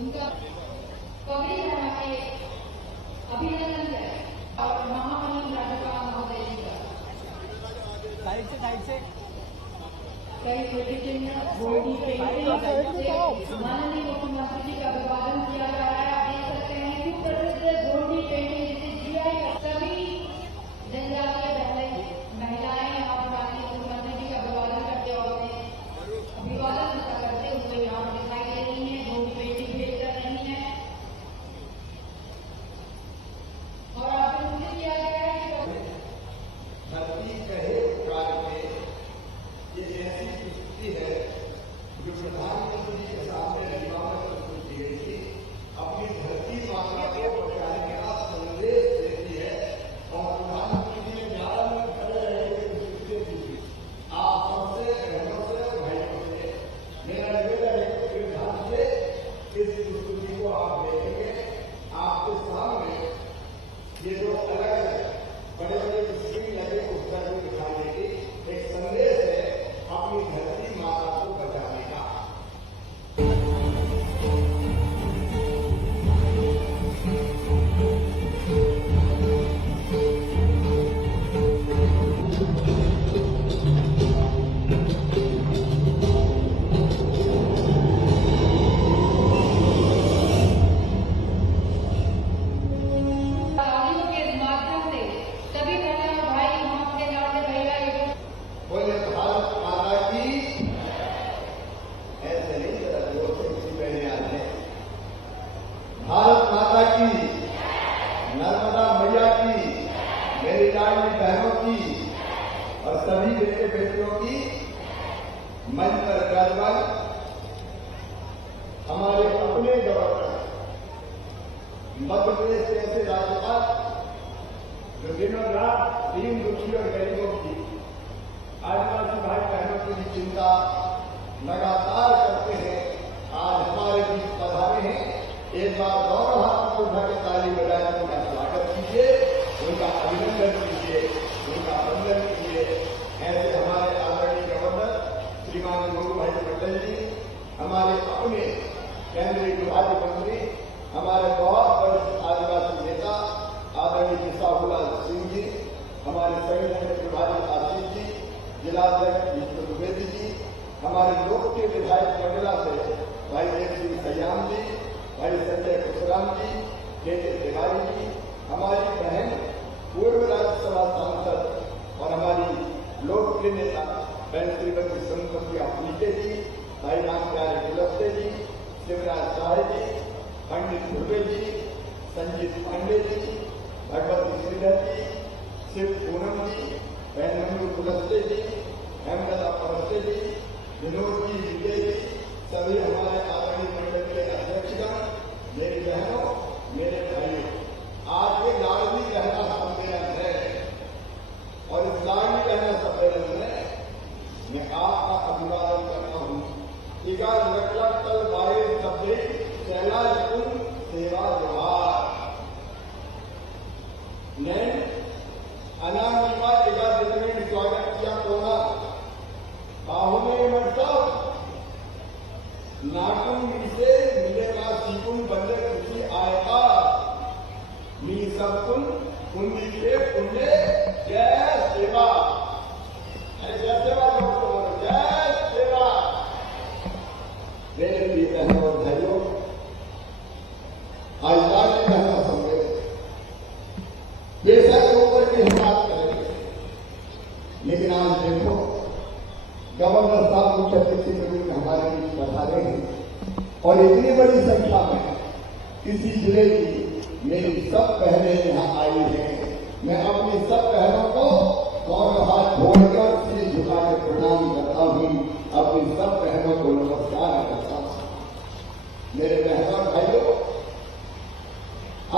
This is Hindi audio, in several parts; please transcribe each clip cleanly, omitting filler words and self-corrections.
उनका पगड़ी बना के अभिनंदन करें और महामहिम राज्यपाल महोदय जी का साइड से कई छोटे चिन्ह गोल्डी पेंटिंग से माननीय मुख्यमंत्री जी का अभिवादन किया जा रहा है। आप देख सकते हैं कि प्रसिद्ध गोल्डी पेंटिंग जिसे जीआई सभी जनजातीय महिलाएं यहाँ पर माननीय मुख्यमंत्री जी का अभिवादन करते और अभिवादन करते हुए यहाँ पर दिखाई दे रही है। गोल्डी पेंटिंग भेज कर रही है और आपसे सूचित किया गया है कि धरती कहे कार्य में ये ऐसी स्थिति है जो प्रधानमंत्री के सामने रिवावत प्रस्तुत की गई थी। अपनी धरती माता को बचाने का संदेश देती है और प्रधानमंत्री जी ने ध्यान में खड़े रहे थे। आप सबसे बहनों से भाइयों से मेरा निवेदन है कि ध्यान से इस प्रस्तुति को आप देखेंगे। आपके सामने ये जो अलग अलग बड़े बड़े स्क्रीन लगे उस पर भी दिखाई देगी। एक संदेश है अपनी धरती माता को बचाने का। तालियों के माध्यम से सभी बहन और भाई हम अपने जाते भैया बोले भारत माता की। ऐसे नहीं जरा जोर से किसी पहले आते हैं। भारत माता की, नर्मदा मैया की, मेरी लाडली बहनों की और सभी बेटे बेटियों की। मंच पर विराजमान हमारे अपने गवर्नर मध्य प्रदेश के ऐसे राज्यपाल जो दिनों रात दीन दुखी और गरीबों की, आदिवासी भाई बहनों की भी चिंता लगातार करते हैं, आज हमारे बीच पधारे हैं। एक बार दोनों हाथ को उठा के ताली बजाए उनका स्वागत कीजिए, उनका अभिनंदन कीजिए, उनका वंदन कीजिए। ऐसे हमारे आदरणीय गवर्नर श्रीमान गोलू भाई पटेल जी, हमारे अपने केंद्रीय विभाग मंत्री, हमारे बहुत वरिष्ठ आदिवासी नेता आदरणीय किसाहुलाल सिंह जी, हमारे संगठन प्रभारी आशीष जी, जिलाध्यक्ष विष्णु द्विवेदी जी, हमारे लोकप्रिय विधायक मंडला से भाई देव सिंह सयाम जी, भाई संजय कुशराम जी, केंद्र तिवारी जी, हमारी बहन पूर्व राज्यसभा सांसद और हमारी लोकप्रिय नेता बहन श्रीमती संपत्ति फुलके जी, भाई राम प्यारे गुलस्ते जी, शिवराज शाह जी, पंडित ध्रुवे जी, संजीत पांडे जी, भगवती श्रीधर जी, शिव पूनम जी, बहन मंजू गुलस्ते जी, हेमलता परस्ते जी, विनोद जी, विजय जी, सभी हमारे आदरणीय मंडल के अध्यक्षगण, मेरी बहनों, मेरे भाइयों, आज ये लाडली बहना सम्मेलन है और इस लाडली बहना सम्मेलन में मैं आपका अभिवादन करता हूँ। इगा लकलक तल बारे शब्दे कैलाश कुंड सेवा जोहार ने अनामिका इगा दिनमें स्वागत किया कोना बाहुमे मतलब नाटुंगी से मिलेगा सीकुन बंदे खुशी आएगा मी सब कुन कुंडी के पुण्य जय सेवा। अरे जय सेवा लोग जय सेवा। मेरे प्रिय बहनों और भाइयों, आज लाडली बहना सम्मेलन बेशक ऊपर की हम बात करेंगे, लेकिन आज देखो गवर्नर साहब मुख्य अतिथि के रूप में हमारे बीच पधारे हैं और इतनी बड़ी संख्या में किसी जिले की मेरी सब बहनें यहाँ आई हैं। मैं अपनी सब बहनों को दोनों हाथ जोड़कर सिर झुका के प्रणाम करता हूँ, अपनी सब बहनों को नमस्कार करता हूँ। मेरे बहनों भाइयों,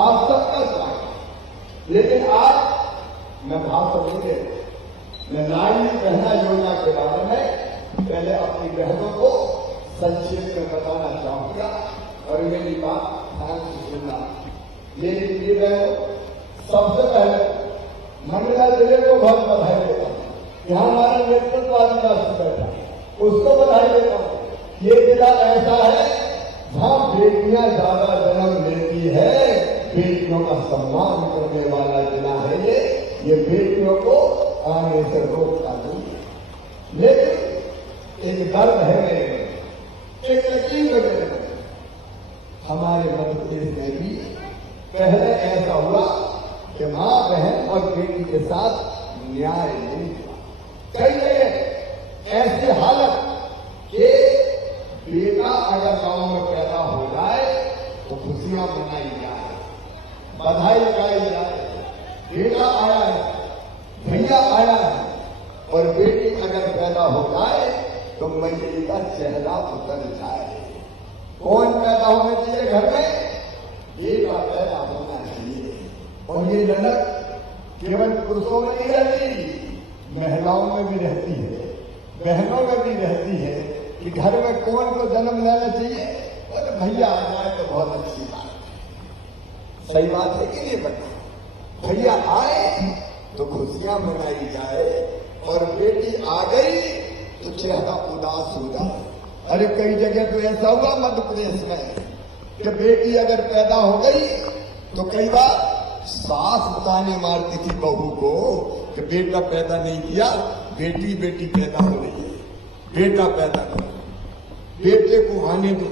आप सबका स्वागत। लेकिन आज मैं भाषण नहीं दे रहा, मैं लाडली बहना योजना के बारे में पहले अपनी बहनों को संक्षेप में बताना चाहूंगा और मेरी बात ध्यान से सुनना। मेरी प्रिय बहनों, सबसे पहले मंडला जिले को बहुत बधाई देता हूँ। यहाँ हमारा नेतृत्व आदिवासी बैठा, उसको बधाई देता हूँ। ये जिला ऐसा है जहाँ बेटियां ज्यादा जन्म लेती है, बेटियों का सम्मान करने वाला जिला है ये बेटियों को आने से रोकता नहीं। लेकिन एक दर्द है मेरे में, एक तकलीफ है मेरे में। हमारे मध्य प्रदेश में भी पहले ऐसा हुआ कि मां बहन और बेटी के साथ न्याय नहीं हुआ। कई जगह ऐसी हालत कि बेटा अगर गांव में पैदा हो जाए तो खुशियां मनाई जाए, बधाई लगाई जाए, बेटा आया है, भैया आया है। और बेटी अगर पैदा हो जाए तो महिला का चेहरा उतर जाए। कौन पैदा होना चाहिए घर में? बेटा पैदा होना चाहिए। और ये ललक केवल पुरुषों में नहीं रहती, महिलाओं में भी रहती है, बहनों में भी रहती है कि घर में कौन को जन्म लेना चाहिए। और भैया आ जाए तो बहुत अच्छी बात है। सही बात है कि नहीं? बता, भैया आए तो खुशियां मनाई जाए, और बेटी आ गई तो चेहरा उदास हो जाए। अरे कई जगह तो ऐसा हुआ मध्य प्रदेश में कि बेटी अगर पैदा हो गई तो कई बार सास ताने मारती थी बहू को कि बेटा पैदा नहीं किया, बेटी बेटी पैदा हो रही है, बेटा पैदा करो, बेटे को आने दो।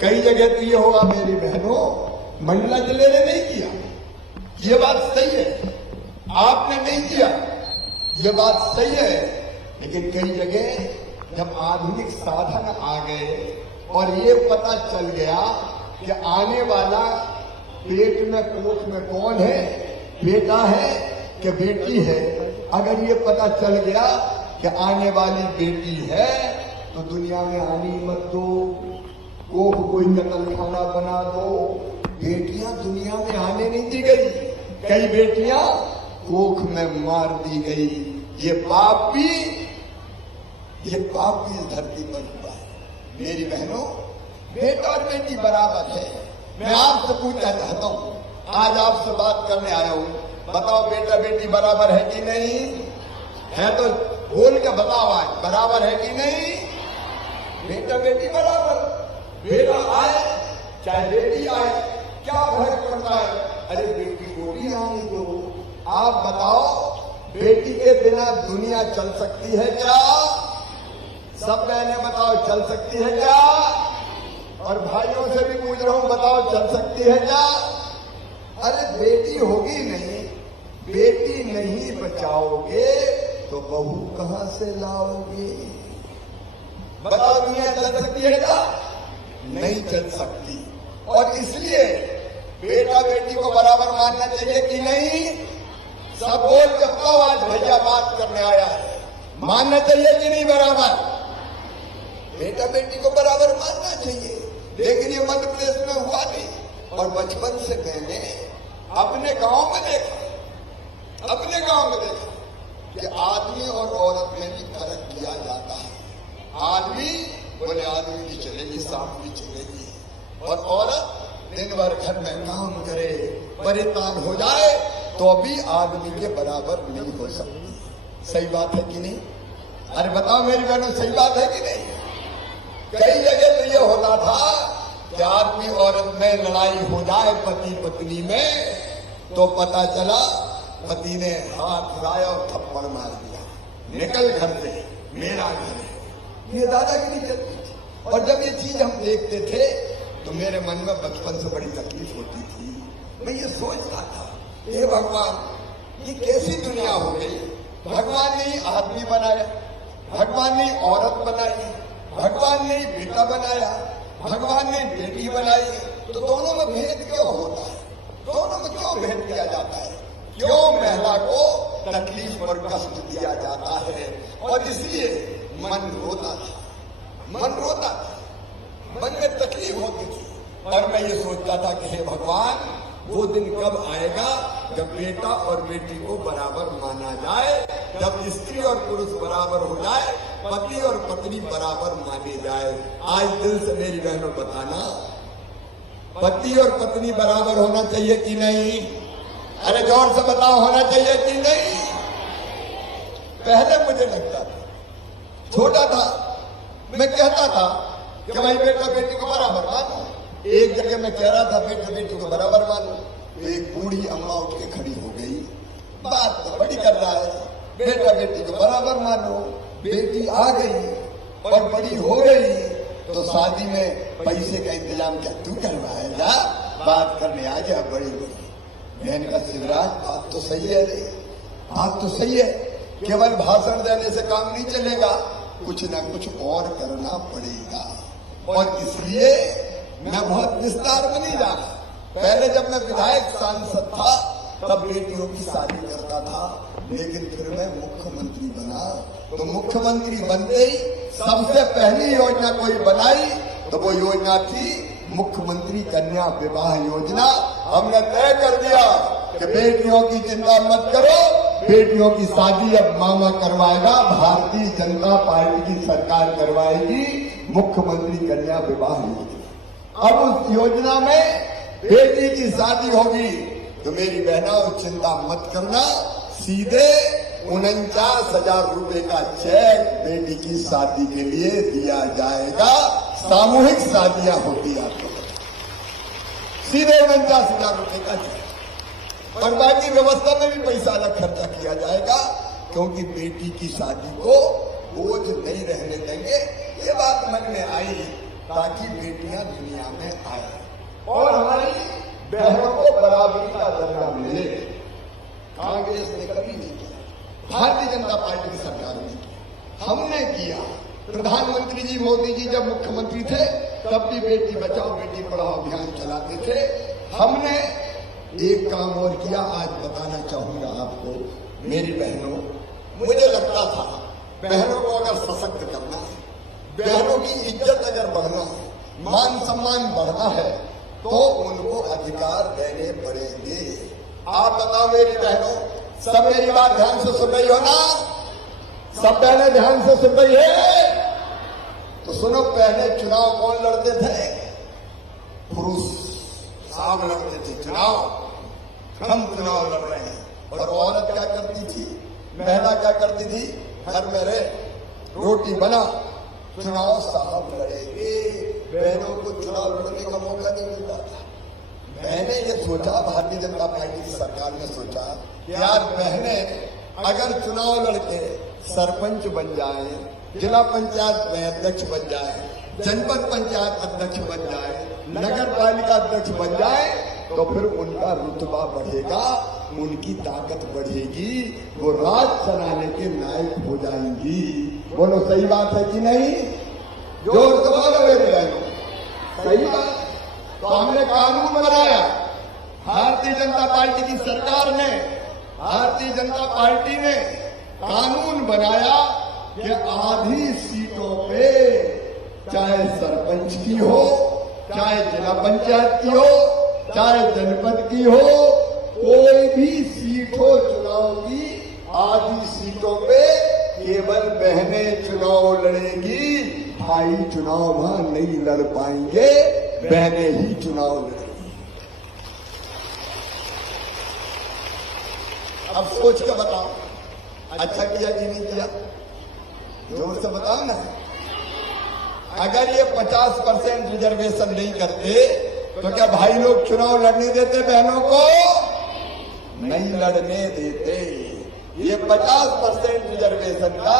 कई जगह तो ये होगा मेरी बहनों, मंडला जिले ने नहीं किया, ये बात सही है, आपने नहीं किया, ये बात सही है। लेकिन कई जगह जब आधुनिक साधन आ गए और ये पता चल गया कि आने वाला पेट में कोख में कौन है, बेटा है कि बेटी है, अगर ये पता चल गया कि आने वाली बेटी है तो दुनिया में आनी मत दो, कोख कोई कतल खाना बना दो। बेटियां दुनिया में आने नहीं दी गई, कई बेटियां कोख में मार दी गई। ये पाप भी इस धरती पर हुआ है। मेरी बहनों, बेटा और बेटी बराबर है। मैं आपसे पूछना चाहता हूं, आज आपसे बात करने आया हूं, बताओ बेटा बेटी बराबर है कि नहीं है? तो बोल के बताओ आज बराबर है कि नहीं? बेटा बेटी बराबर, बेटा आए चाहे बेटी आए, क्या फर्क पड़ता है? अरे बेटी को भी आने दो। आप बताओ, बेटी के बिना दुनिया चल सकती है क्या? सब बहनें बताओ, चल सकती है क्या? और भाइयों से भी पूछ रहा हूं, बताओ चल सकती है क्या? अरे बेटी होगी नहीं, बेटी नहीं बचाओगे तो बहू कहां से लाओगे? बताओ दुनिया चल सकती है क्या? नहीं चल सकती। और इसलिए बेटा बेटी को बराबर मानना चाहिए कि नहीं? सब बोल के बताओ, आज भैया बात करने आया है, मानना चाहिए कि नहीं बराबर? बेटा बेटी को बराबर मानना चाहिए। लेकिन ये मध्य प्रदेश में हुआ नहीं। और बचपन से मैंने अपने गांव में देखा कि आदमी और औरत में भी फर्क किया जाता है। आदमी बोले आदमी भी चलेगी, सांप भी चलेगी, और औरत दिन भर घर में काम करे, परेशान हो जाए तो अभी आदमी के बराबर नहीं हो सकती। सही बात है कि नहीं? अरे बताओ मेरी बहनों, सही बात है कि नहीं? कई जगह तो ये होता था कि आदमी औरत में लड़ाई हो जाए, पति पत्नी में, तो पता चला पति ने हाथ उठाया और थप्पड़ मार दिया, निकल घर से, मेरा घर है। ये दादागिरी चलती थी। और जब ये चीज हम देखते थे तो मेरे मन में बचपन से बड़ी तकलीफ होती थी। मैं ये सोचता था, हे भगवान, ये कैसी दुनिया हो गई? भगवान ने आदमी बनाया, भगवान ने औरत बनाई, भगवान ने बेटा बनाया, भगवान ने बेटी बनाई, तो दोनों में भेद क्यों होता है? दोनों में क्यों भेद किया जाता है? क्यों महिला को तकलीफ और कष्ट दिया जाता है? और इसलिए मन रोता था, मन में तकलीफ होती थी। और मैं ये सोचता था कि हे भगवान, वो दिन कब आएगा जब बेटा और बेटी को बराबर माना जाए, जब स्त्री और पुरुष बराबर हो जाए, पति और पत्नी बराबर माने जाए। आज दिल से मेरी बहनों बताना, पति और पत्नी बराबर होना चाहिए कि नहीं? अरे जोर से बताओ, होना चाहिए कि नहीं? पहले मुझे लगता था, छोटा था, मैं कहता था कि भाई बेटा बेटी को बराबर मानो। एक जगह मैं कह रहा था बेटा बेटी को बराबर मानो, एक बूढ़ी अम्मा उठ के खड़ी हो गई, बात तो बड़ी कर रहा है, बेटा बेटी को बराबर मानो। बेटी आ गई और बड़ी हो गई तो शादी में पैसे का इंतजाम क्या तू करवाएगा? बात करने आ गया बड़ी बड़ी। बहन का शिवराज बात तो सही है रे, बात तो सही है, केवल भाषण देने से काम नहीं चलेगा, कुछ ना कुछ और करना पड़ेगा। और इसलिए मैं बहुत विस्तार में नहीं जा रहा। पहले जब मैं विधायक सांसद था तब बेटियों की शादी करता था, लेकिन फिर मैं मुख्यमंत्री बना तो मुख्यमंत्री बनते ही सबसे पहली योजना कोई बनाई तो वो योजना थी मुख्यमंत्री कन्या विवाह योजना। हमने तय कर दिया कि बेटियों की चिंता मत करो, बेटियों की शादी अब मामा करवाएगा, भारतीय जनता पार्टी की सरकार करवाएगी मुख्यमंत्री कन्या विवाह योजना। अब उस योजना में बेटी की शादी होगी तो मेरी बहनों चिंता मत करना, सीधे 49,000 रुपए का चेक बेटी की शादी के लिए दिया जाएगा। सामूहिक शादियां होती आपको, सीधे 49,000 रुपए का चेक, और बाकी व्यवस्था में भी पैसा अलग खर्चा किया जाएगा, क्योंकि बेटी की शादी को बोझ नहीं रहने देंगे। ये बात मन में आई ताकि बेटियां दुनिया में आए और हमारी बहनों को बराबरी का दर्जा मिले। कांग्रेस ने कभी नहीं किया, भारतीय जनता पार्टी की सरकार ने किया, हमने किया। प्रधानमंत्री जी मोदी जी जब मुख्यमंत्री थे तब भी बेटी बचाओ बेटी पढ़ाओ अभियान चलाते थे। हमने एक काम और किया, आज बताना चाहूंगा आपको मेरी बहनों। मुझे लगता था बहनों को अगर सशक्त करना है, बहनों की इज्जत अगर बढ़ना है, मान सम्मान बढ़ना है तो उनको अधिकार देने पड़ेंगे। आप बताओ मेरी बहनों, सब मेरी बात ध्यान से सुन रही हो ना? सब बहनें ध्यान से सुन रही है तो सुनो। पहले चुनाव कौन लड़ते थे? पुरुष साहब लड़ते थे चुनाव, हम चुनाव लड़ रहे हैं। और औरत क्या करती थी, महिला क्या करती थी? घर में रहे, रोटी बना, चुनाव साहब लड़ेंगे। बहनों को चुनाव लड़ने का मौका नहीं मिलता था। मैंने ये सोचा, भारतीय जनता पार्टी की सरकार ने सोचा कि यार बहनें अगर चुनाव लड़के सरपंच बन जाए, जिला पंचायत में अध्यक्ष बन जाए, जनपद पंचायत अध्यक्ष बन जाए, नगर पालिका अध्यक्ष बन जाए तो फिर उनका रुतबा बढ़ेगा, उनकी ताकत बढ़ेगी, वो राज चलाने के लायक हो जाएंगी। बोलो सही बात है कि नहीं? जोर से बोलो मेरे बहनों, सही बात। तो हमने कानून बनाया, भारतीय जनता पार्टी की सरकार ने, भारतीय जनता पार्टी ने कानून बनाया कि आधी सीटों पे, चाहे सरपंच की हो, चाहे जिला पंचायत की हो, चाहे जनपद की हो, कोई भी सीट हो चुनाव की, आधी सीटों पे केवल बहनें चुनाव लड़ेंगी। भाई चुनाव वहां नहीं लड़ पाएंगे, बहनें ही चुनाव लड़ेंगी। अब सोच के बताओ, अच्छा किया कि नहीं किया? जोर से बताओ ना। अगर ये 50% रिजर्वेशन नहीं करते तो क्या भाई लोग चुनाव लड़ने देते? बहनों को नहीं लड़ने देते। ये 50% रिजर्वेशन का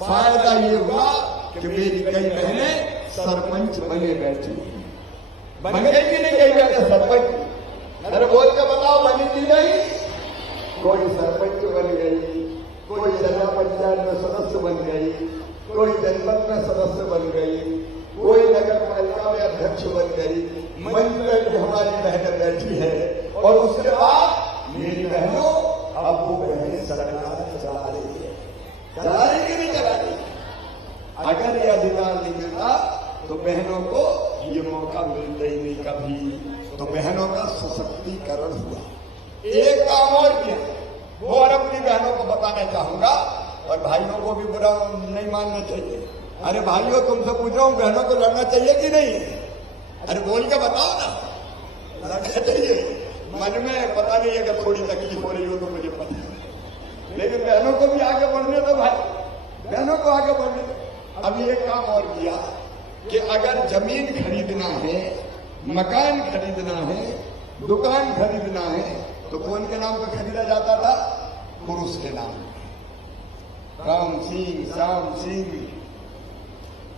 फायदा ये हुआ कि मेरी कई बहनें सरपंच बने बैठी। बन गई कि नहीं गई बैठे सरपंच? अरे बोल के बताओ, बनी थी नहीं? कोई सरपंच बन गई, कोई जिला पंचायत में सदस्य बन गई, कोई जनपद में सदस्य बन गई, कोई नगर पालिका में अध्यक्ष बन गई। मंच में हमारी बहनें बैठी है और उसके बाद मेरी बहनों अब वो बहनें सरकार चला रही है। चला रही कि नहीं चला रही? अगर ये अधिकार नहीं मिलता तो बहनों को ये मौका मिलता ही नहीं कभी। तो बहनों का सशक्तिकरण हुआ। एक काम और किया, वो और अपनी बहनों को बताना चाहूंगा, और भाइयों को भी बुरा नहीं मानना चाहिए। अरे भाइयों, तुमसे पूछ रहा हूं, बहनों को लड़ना चाहिए कि नहीं? अरे बोल के बताओ ना, लड़ना चाहिए। मन में पता नहीं अगर थोड़ी तकलीफ हो रही हो तो मुझे पता है, लेकिन बहनों को भी आगे बढ़ने दो भाई, बहनों को आगे बढ़ने दो। अब ये काम और किया, कि अगर जमीन खरीदना है, मकान खरीदना है, दुकान खरीदना है तो कौन के नाम पर खरीदा जाता था? पुरुष के नाम पे। राम सिंह, श्याम सिंह,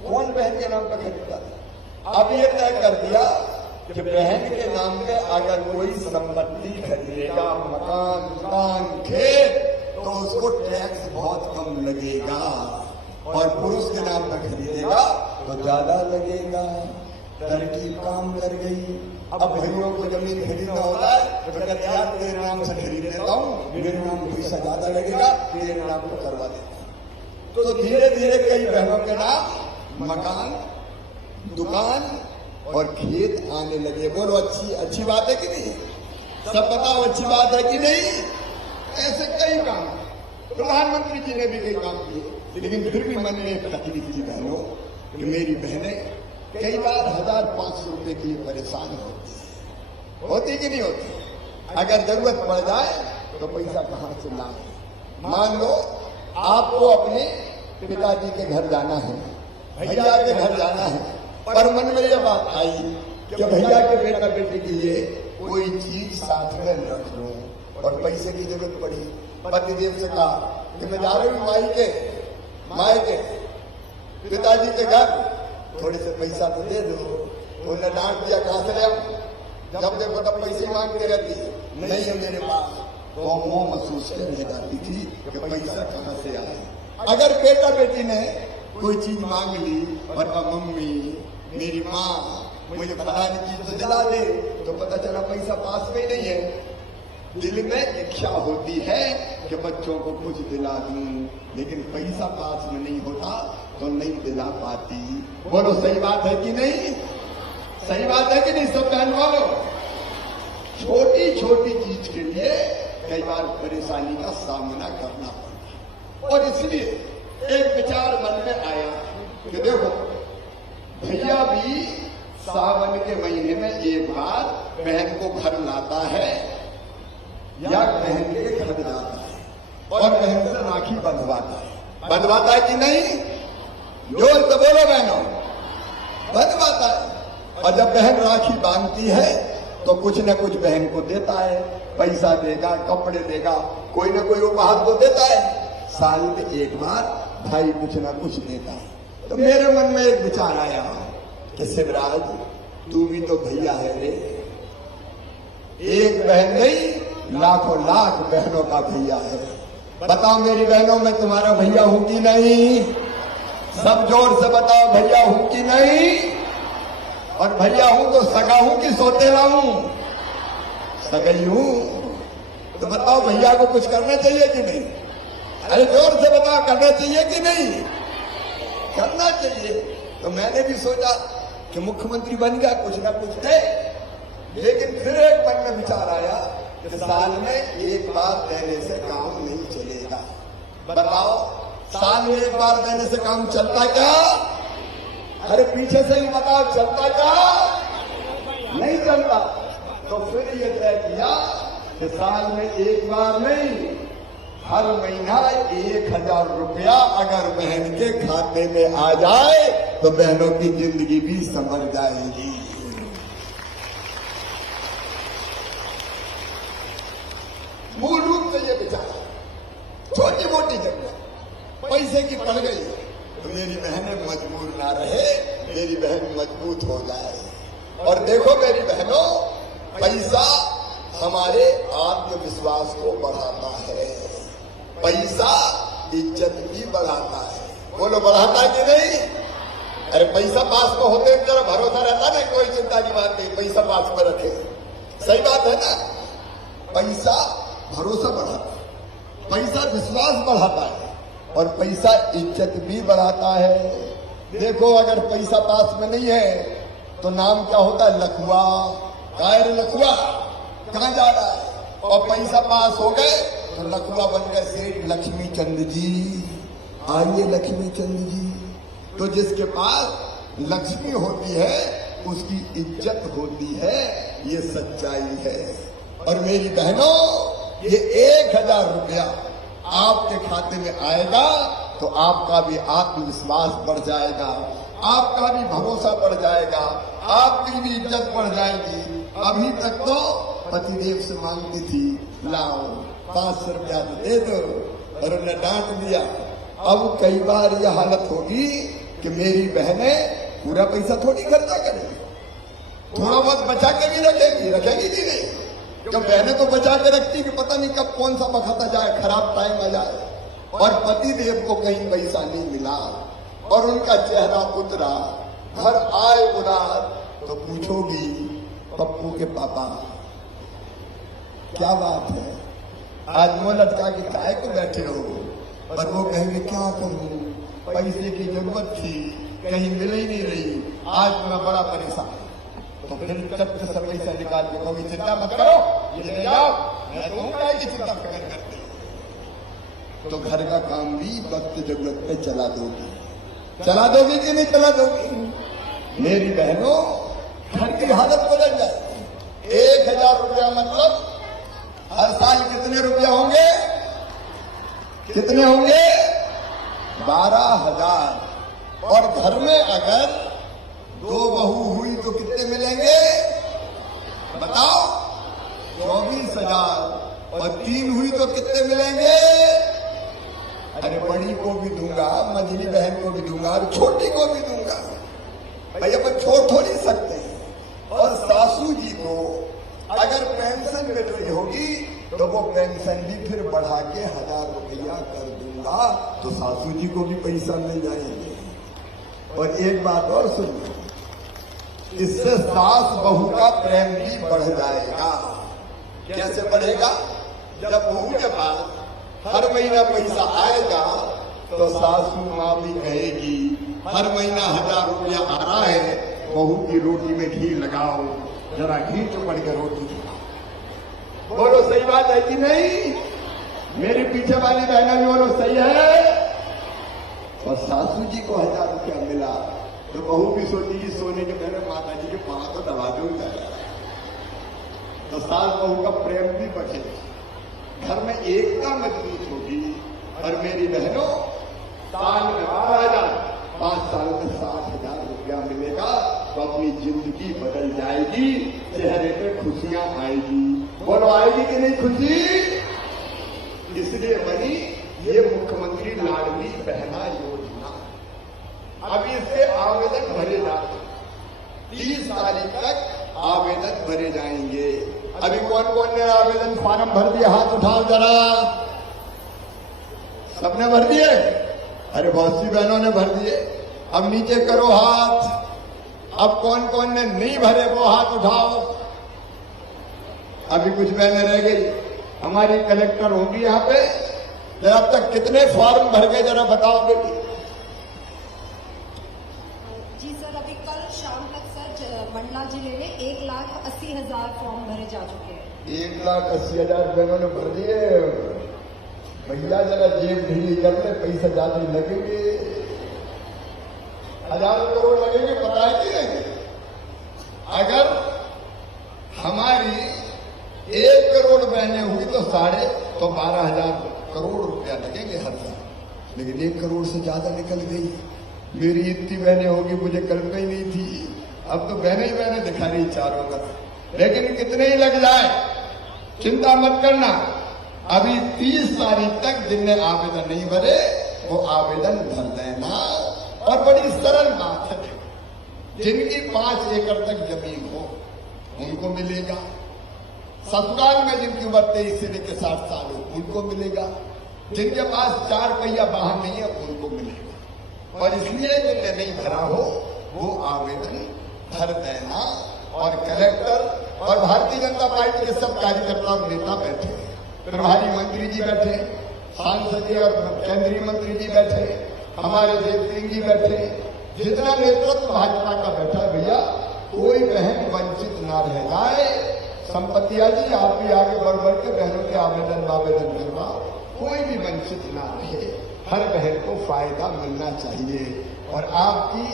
कौन बहन के नाम पर खरीदा था? अब ये तय कर दिया कि बहन के नाम पे अगर कोई संपत्ति खरीदेगा, मकान, दुकान, खेत, तो उसको टैक्स बहुत कम लगेगा, और पुरुष के नाम पर खरीदेगा तो ज्यादा लगेगा। तरकीब काम कर गई। अब भाइयों को जमीन खरीदना होता है तो कहते हैं यार तेरे नाम से खरीद लेता हूँ, मेरे नाम पैसा ज्यादा लगेगा, तेरे नाम को करवा देता हूँ। तो धीरे धीरे कई बहनों के नाम मकान, दुकान और खेत आने लगे। बोलो अच्छी बात है कि नहीं? सब बताओ अच्छी बात है कि नहीं? ऐसे कई काम, प्रधानमंत्री जी ने भी कई काम किए, लेकिन फिर भी मन में एक तकलीफ थी बहनों कि मेरी बहनें कई बार 1500 रुपए के लिए परेशान होती कि नहीं होती? अगर जरूरत पड़ जाए तो पैसा कहां से लाए? मान लो आपको अपने पिताजी के घर जाना है, भैया के घर जाना है, पर मन में यह बात आई कि भैया के बेटा बेटे के लिए कोई चीज साथ में रख लो, और पैसे की जरूरत पड़ी। पतिदेव से कहा कि मैं जा रही हूँ माई के पिताजी के घर, थोड़े से पैसा तो दे दो। तो उन्हें डांट दिया, कहां से ले आऊं? जब देखो तब पैसे मांगती रहती है, नहीं है मेरे पास। तो मोह महसूस करने जाती थी कि पैसा कहां से आए। अगर बेटा बेटी ने कोई चीज मांग ली और कहा मम्मी, मेरी माँ मुझे फलानी चीज तो दिला दे, तो पता चला पैसा पास में नहीं है। दिल में इच्छा होती है कि बच्चों को कुछ दिला दूं, लेकिन पैसा पास में नहीं होता तो नहीं दिला पाती। बोलो सही बात है कि नहीं? सही बात है कि नहीं सब बहन वालों? छोटी छोटी चीज के लिए कई बार परेशानी का सामना करना पड़ता, और इसलिए एक विचार मन में आया कि देखो भैया भी सावन के महीने में एक बार बहन को घर लाता है या बहन के घर जाता है, और बहन से राखी बंधवाता है कि नहीं? जोर से बोलो बहनों, बंधवाता है। और जब बहन राखी बांधती है तो कुछ न कुछ बहन को देता है, पैसा देगा, कपड़े देगा, कोई न कोई उपहार तो देता है। साल में एक बार भाई कुछ न कुछ देता है। तो मेरे मन में एक विचार आया कि शिवराज तू भी तो भैया है रे, एक बहन नहीं लाखों लाख बहनों का भैया है। बताओ मेरी बहनों में तुम्हारा भैया हूं कि नहीं? सब जोर से बताओ भैया हूं कि नहीं? और भैया हूं तो सगा हूं कि सोतेला हूं? सगई हूं। तो बताओ भैया को कुछ करना चाहिए कि नहीं? अरे जोर से बताओ, करना चाहिए कि नहीं? करना चाहिए। तो मैंने भी सोचा कि मुख्यमंत्री बन गया, कुछ ना कुछ दे, लेकिन फिर एक मन में विचार आया कि साल में एक बार देने से काम नहीं चलेगा। बताओ साल में एक बार देने से काम चलता क्या? अरे पीछे से ही बताओ, चलता क्या? नहीं चलता। तो फिर ये तय किया कि साल में एक बार नहीं, हर महीना 1000 रुपया अगर बहन के खाते में आ जाए तो बहनों की जिंदगी भी संभल जाएगी। मूल रूप से ये विचार, छोटी मोटी जरूरत पैसे की पड़ गई तो मेरी बहनें मजबूर ना रहे, मेरी बहन मजबूत हो जाए। और देखो मेरी बहनों, पैसा हमारे आत्मविश्वास को बढ़ाता है, पैसा इज्जत भी बढ़ाता है। बोलो बढ़ाता है कि नहीं? अरे पैसा पास में होते जरा भरोसा रहता ना, कोई चिंता की बात नहीं, पैसा पास में रखे। सही बात है ना? पैसा भरोसा बढ़ाता है, पैसा विश्वास बढ़ाता है, और पैसा इज्जत भी बढ़ाता है। देखो अगर पैसा पास में नहीं है तो नाम क्या होता है? लखुआ। कायर लखुआ कहां जा रहा है? और पैसा पास हो गए तो लखुआ बन गए सेठ लक्ष्मी चंद जी। आइए लक्ष्मी चंद जी। तो जिसके पास लक्ष्मी होती है उसकी इज्जत होती है, ये सच्चाई है। और मेरी बहनों, ये 1000 रुपया आपके खाते में आएगा तो आपका भी आत्मविश्वास बढ़ जाएगा, आपका भी भरोसा बढ़ जाएगा, आपकी भी इज्जत बढ़ जाएगी। अभी तक तो पतिदेव से मांगती थी, लाओ 500 रुपया तो दे दो, और उन्हें डांट दिया। अब कई बार यह हालत होगी कि मेरी बहनें पूरा पैसा थोड़ी खर्चा करेंगी, थोड़ा बहुत बचा के भी रखेगी कि नहीं? क्यों बहनें तो बचा के रखती कि पता नहीं कब कौन सा वक्त आ जाए, खराब टाइम आ जाए। और पति देव को कहीं पैसा नहीं मिला और उनका चेहरा उतरा, घर आए उदास, तो पूछोगी पप्पू के पापा क्या बात है, आज मुंह लटका के काहे को बैठे हो? और वो कहेंगे क्या करूं, पैसे की जरूरत थी, कहीं मिल ही नहीं रही, आज मैं बड़ा परेशान। तो फिर चट से पैसा निकाल के कभी चिंता मत करो, ये ले जाओ, मैं तो हूं की चिंता फिक्र करते। तो घर का काम भी वक्त जरूरत पे चला दोगी कि नहीं चला दोगी? मेरी बहनों, घर की हालत बदल जाए। 1000 रुपया मतलब हर साल कितने रुपया होंगे? कितने होंगे? 12,000। और घर में अगर 2 बहू हुई तो कितने मिलेंगे बताओ? 24,000। और 3 हुई तो कितने मिलेंगे? अरे बड़ी को भी दूंगा, मझली बहन को भी दूंगा और छोटी को भी दूंगा। भाई अपन छोड़ थोड़ी सकते हैं। और सासू जी को अगर पेंशन मिल रही होगी तो वो पेंशन भी फिर बढ़ा के 1000 रुपया कर दूंगा, तो सासू जी को भी पैसा मिल जाएंगे। और एक बात और सुनिए, इससे सास बहू का प्रेम भी बढ़ जाएगा। कैसे बढ़ेगा? जब बहू के पास हर महीना पैसा आएगा तो सासू माँ भी कहेगी हर महीना 1000 रुपया आ रहा है, बहू की रोटी में घी लगाओ, जरा घी चुपड़ के रोटी खाओ। बोलो सही बात है कि नहीं? मेरे पीछे वाली बहना भी बोलो सही है। और सासू जी को 1000 रुपया मिला तो बहू भी सोचेगी सोने के पहले माता जी के पांव तो दबा दूंगा, तो सास बहू का प्रेम भी बढ़ेगा, घर में एकता मजबूत होगी। और मेरी बहनों, साल में 12,000, 5 साल में 60,000 रुपया मिलेगा तो अपनी जिंदगी बदल जाएगी, चेहरे पे खुशियां आएगी। बोलो आएगी कि नहीं खुशी? इसलिए बनी ये मुख्यमंत्री लाडली बहना योजना। अभी इससे आवेदन भरे जाते, 30 तारीख तक आवेदन भरे जाएंगे। अभी कौन कौन ने आवेदन फॉर्म भर दिया? हाथ उठाओ जरा। सबने भर दिए? अरे बहुत सी बहनों ने भर दिए। अब नीचे करो हाथ। अब कौन कौन ने नहीं भरे वो हाथ उठाओ। अभी कुछ बहनें रह गई, हमारी कलेक्टर होगी यहाँ पे, जरा अब तक कितने फॉर्म भर गए जरा बताओ बेटी। जी सर, अभी कल शाम तक सर मंडला जिले में 1,80,000 फॉर्म भरे जा चुके हैं। 1,80,000 बहनों ने भर दिए। भैया जरा जेब ढीली कर ले, पैसा ज्यादा लगेंगे, हजारों करोड़ लगेंगे, पता है कि नहीं? अगर हमारी 1 करोड़ बहनें हुई तो 12,000 करोड़ रुपया लगेंगे हर साल। लेकिन 1 करोड़ से ज्यादा निकल गई। मेरी इतनी बहनें होगी मुझे कल्पना ही नहीं थी। अब तो बहनें ही बहनें दिखा रही चारों तरफ। लेकिन कितने ही लग जाए चिंता मत करना। अभी 30 तारीख तक जिनने आवेदन नहीं भरे वो आवेदन भर देना। और बड़ी सरल बात है, जिनकी 5 एकड़ तक जमीन हो उनको मिलेगा। ससुराल में जिनकी उम्र 23 से लेकर 60 साल हो उनको मिलेगा। जिनके पास 4 पहिया वाहन नहीं है उनको मिलेगा। और इसलिए जिनने नहीं भरा हो वो आवेदन भर देना। और कलेक्टर और भारतीय जनता पार्टी के सब कार्यकर्ता और नेता बैठे, प्रभारी मंत्री जी बैठे, सांसद जी और केंद्रीय मंत्री जी बैठे, हमारे देव सिंह जी बैठे, जितना नेतृत्व भाजपा का बैठा है भैया, कोई बहन वंचित ना रह जाए। संपतिया जी आप भी आगे बढ़ के बहनों के आवेदन करवाओ, कोई भी वंचित ना रहे, हर बहन को फायदा मिलना चाहिए। और आपकी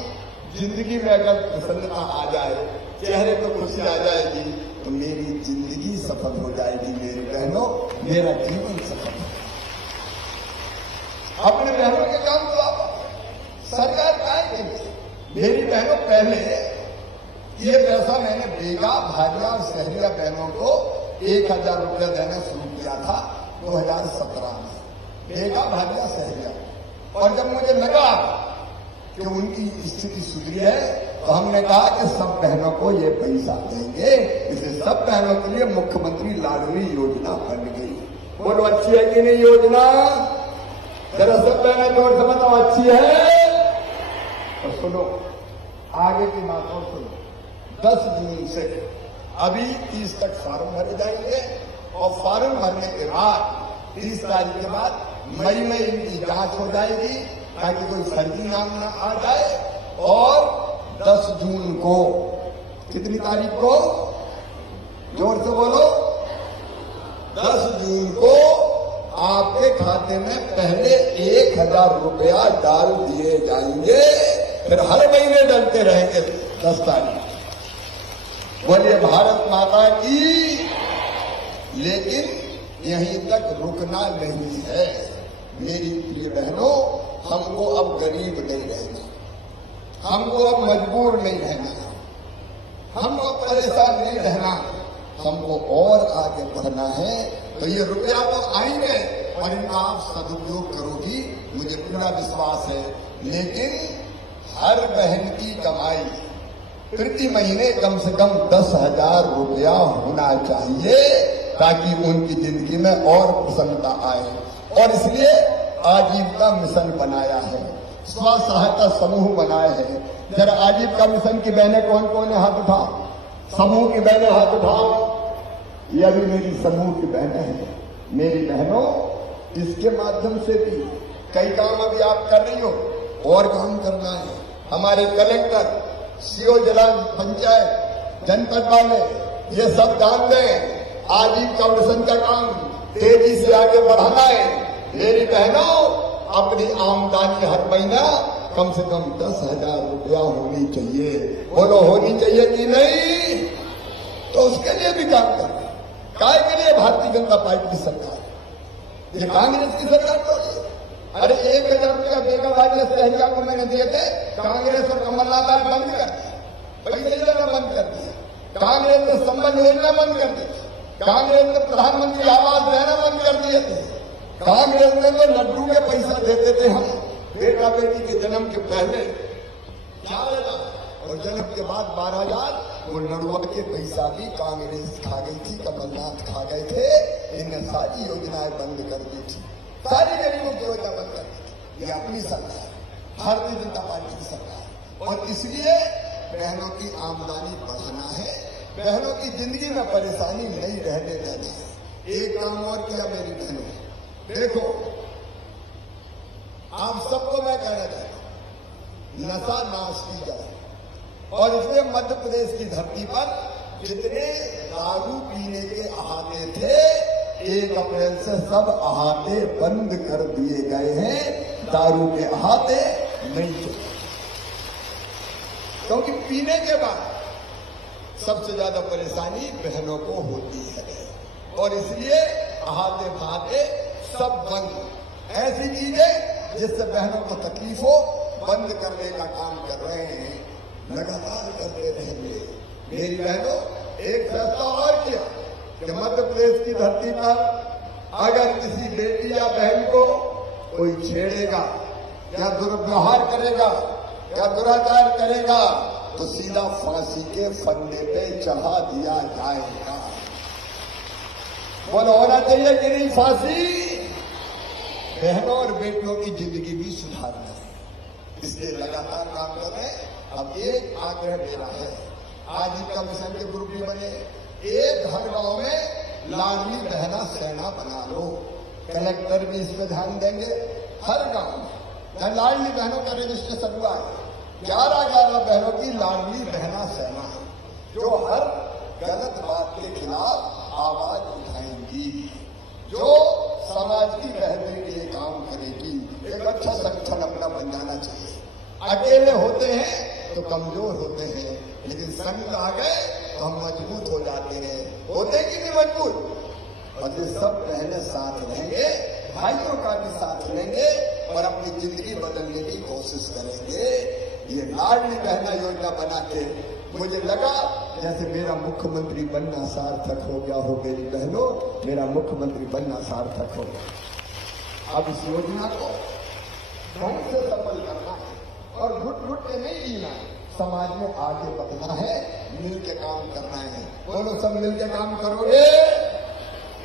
जिंदगी में अगर प्रसन्नता आ जाए, चेहरे पर खुशी आ जाएगी तो मेरी जिंदगी सफल हो जाएगी। मेरी बहनों, मेरा जीवन सफल हो। अपने बहनों के काम तो आप सरकार काय देंगे। मेरी बहनों, पहले ये पैसा मैंने बेगा, भारिया और शहरिया बहनों को 1000 रुपया देना शुरू किया था 2017 में, बेगा, भारिया, शहरिया। और जब मुझे लगा कि उनकी स्थिति सुधरी है तो हमने कहा कि सब बहनों को ये पैसा देंगे। इसलिए सब बहनों के लिए मुख्यमंत्री लाडली योजना बन गई। बोलो अच्छी है कि नहीं योजना? जरा सब बहनें जोर से बताओ अच्छी है। और सुनो आगे की बात और सुनो। 10 जून से अभी 30 तक फार्म भरे जाएंगे और फार्म भरने के बाद 30 तारीख के बाद मई में इनकी जांच हो जाएगी ताकि कोई फर्जी नाम न आ जाए। और 10 जून को, कितनी तारीख को? जोर से बोलो। 10 जून को आपके खाते में पहले 1000 रुपया डाल दिए जाएंगे, फिर हर महीने डलते रहेंगे 10 तारीख। बोलिए भारत माता की। लेकिन यहीं तक रुकना नहीं है मेरी प्रिय बहनों। हमको अब गरीब नहीं रहना, हमको अब मजबूर नहीं रहना, हमको परेशान नहीं रहना, हमको और आगे बढ़ना है। तो ये रुपया तो आएंगे और इनका आप सदुपयोग करोगी, मुझे पूरा विश्वास है। लेकिन हर बहन की कमाई प्रति महीने कम से कम 10,000 रुपया होना चाहिए ताकि उनकी जिंदगी में और प्रसन्नता आए। और इसलिए आजीविका मिशन बनाया है, स्व सहायता समूह बनाए हैं। जरा आजीविका मिशन की बहनें कौन कौन है हाथ उठाओ, समूह की बहनें हाथ उठाओ। ये अभी मेरी समूह की बहनें हैं। मेरी बहनों, इसके माध्यम से भी कई काम अभी आप कर रही हो, और काम करना है। हमारे कलेक्टर, सीओ, जिला पंचायत, जनपद वाले ये सब ध्यान दें। आजीविका मिशन का काम तेजी से आगे बढ़ाना है। मेरी बहनों, अपनी आमदनी हर महीना कम से कम 10,000 रुपया होनी चाहिए। बोलो होनी चाहिए कि नहीं? तो उसके लिए भी काम करना। काय के लिए? भारतीय जनता पार्टी की सरकार, ये कांग्रेस की सरकार तो। अरे 1000 रुपया बेगा, भारिया, शहरिया को मैंने दिए थे, कांग्रेस और कमलनाथ ने बंद कर दिया, पैसे देना बंद कर दिया। कांग्रेस ने संबल योजना बंद कर दी, कांग्रेस ने प्रधानमंत्री आवास देना बंद कर दिए थे, कांग्रेस ने तो लड्डू के पैसा देते थे हम बेटा बेटी के जन्म के पहले, क्या देना, और जन्म के बाद 12,000। वो लड़ुआ के पैसा भी कांग्रेस खा गई थी, कमलनाथ खा गए थे। इनने सारी योजनाएं बंद कर दी थी, सारी गरीबों की योजना बंद कर दी थी। ये अपनी सरकार, भारतीय जनता पार्टी की सरकार। और इसलिए बहनों की आमदनी बढ़ाना है, बहनों की जिंदगी में परेशानी नहीं रहने देना है। एक काम और किया मेरी बहनों, देखो आप सबको मैं कहना चाहता हूं, नशा नाश की जाए। और इसलिए मध्य प्रदेश की धरती पर जितने दारू पीने के अहाते थे, 1 अप्रैल से सब अहाते बंद कर दिए गए हैं। दारू के अहाते नहीं चले, क्योंकि पीने के बाद सबसे ज्यादा परेशानी बहनों को होती है। और इसलिए अहाते बहाते सब बंद, ऐसी चीजें जिससे बहनों को तकलीफ हो, बंद करने का काम कर रहे हैं, लगातार करते रहेंगे। मेरी बहनों, एक फैसला और किया कि मध्य प्रदेश की धरती पर अगर किसी बेटी या बहन को कोई छेड़ेगा या दुर्व्यवहार करेगा या दुराचार करेगा तो सीधा फांसी के फंदे पे चढ़ा दिया जाएगा। बोलो होना चाहिए कि नहीं फांसी? बहनों और बेटियों की जिंदगी भी सुधारना है, इसलिए लगातार काम कर रहे हैं। अब एक आग्रह मेरा है, आजीविका मिशन के ग्रुप भी बने, एक हर गांव में लाडली बहना सेना बना लो। कलेक्टर भी इस पर ध्यान देंगे। हर गांव में लाडली बहनों का रजिस्ट्रेशन हुआ है, 11 बहनों की लाडली बहना सेना है, जो हर गलत बात के खिलाफ आवाज उठाएंगी, जो समाज की बेहतरी के लिए काम करेगी। एक अच्छा संगठन अपना बन जाना चाहिए। अकेले होते हैं तो कमजोर होते हैं, लेकिन संग आ गए तो हम मजबूत हो जाते हैं। होते कि नहीं मजबूत? और ये सब बहनें साथ रहेंगे, भाइयों का भी साथ लेंगे और अपनी जिंदगी बदलने की कोशिश करेंगे। ये लाडली बहना योजना बना के मुझे लगा जैसे मेरा मुख्यमंत्री बनना सार्थक हो गया हो। मेरी बहनों, मेरा मुख्यमंत्री बनना सार्थक हो गया। अब इस योजना को ढंग से सफल करना है और घुट घुट के नहीं जीना है। समाज में आगे बढ़ना है, मिल के काम करना है। बोलो, सब मिल के काम करोगे?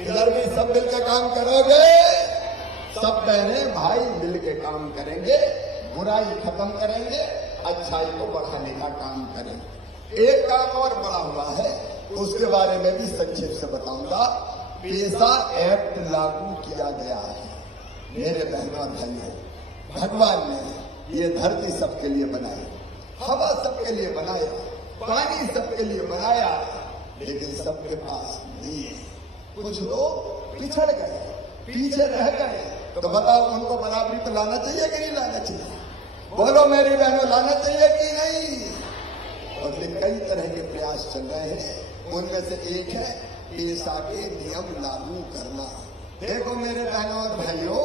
इधर भी सब मिल के काम करोगे? सब बहने भाई मिल के काम करेंगे, बुराई खत्म करेंगे, अच्छाई को बढ़ाने का काम करेंगे। एक काम और बड़ा हुआ है, उसके बारे में भी संक्षेप से बताऊंगा। पेशा एक्ट लागू किया गया है। मेरे बहनों भाइयों, भगवान ने ये धरती सबके लिए बनाई, हवा सबके लिए बनाया, पानी सबके लिए बनाया, लेकिन सबके पास नहीं है। कुछ लोग पिछड़ गए, पीछे रह गए, तो बताओ उनको बराबरी पर लाना चाहिए कि नहीं लाना चाहिए? बोलो मेरी बहनों, लाना चाहिए कि नहीं? और कई तरह के प्रयास चल रहे हैं। उनमें से एक है पेशा के नियम लागू करना। देखो मेरे बहनों और भाइयों,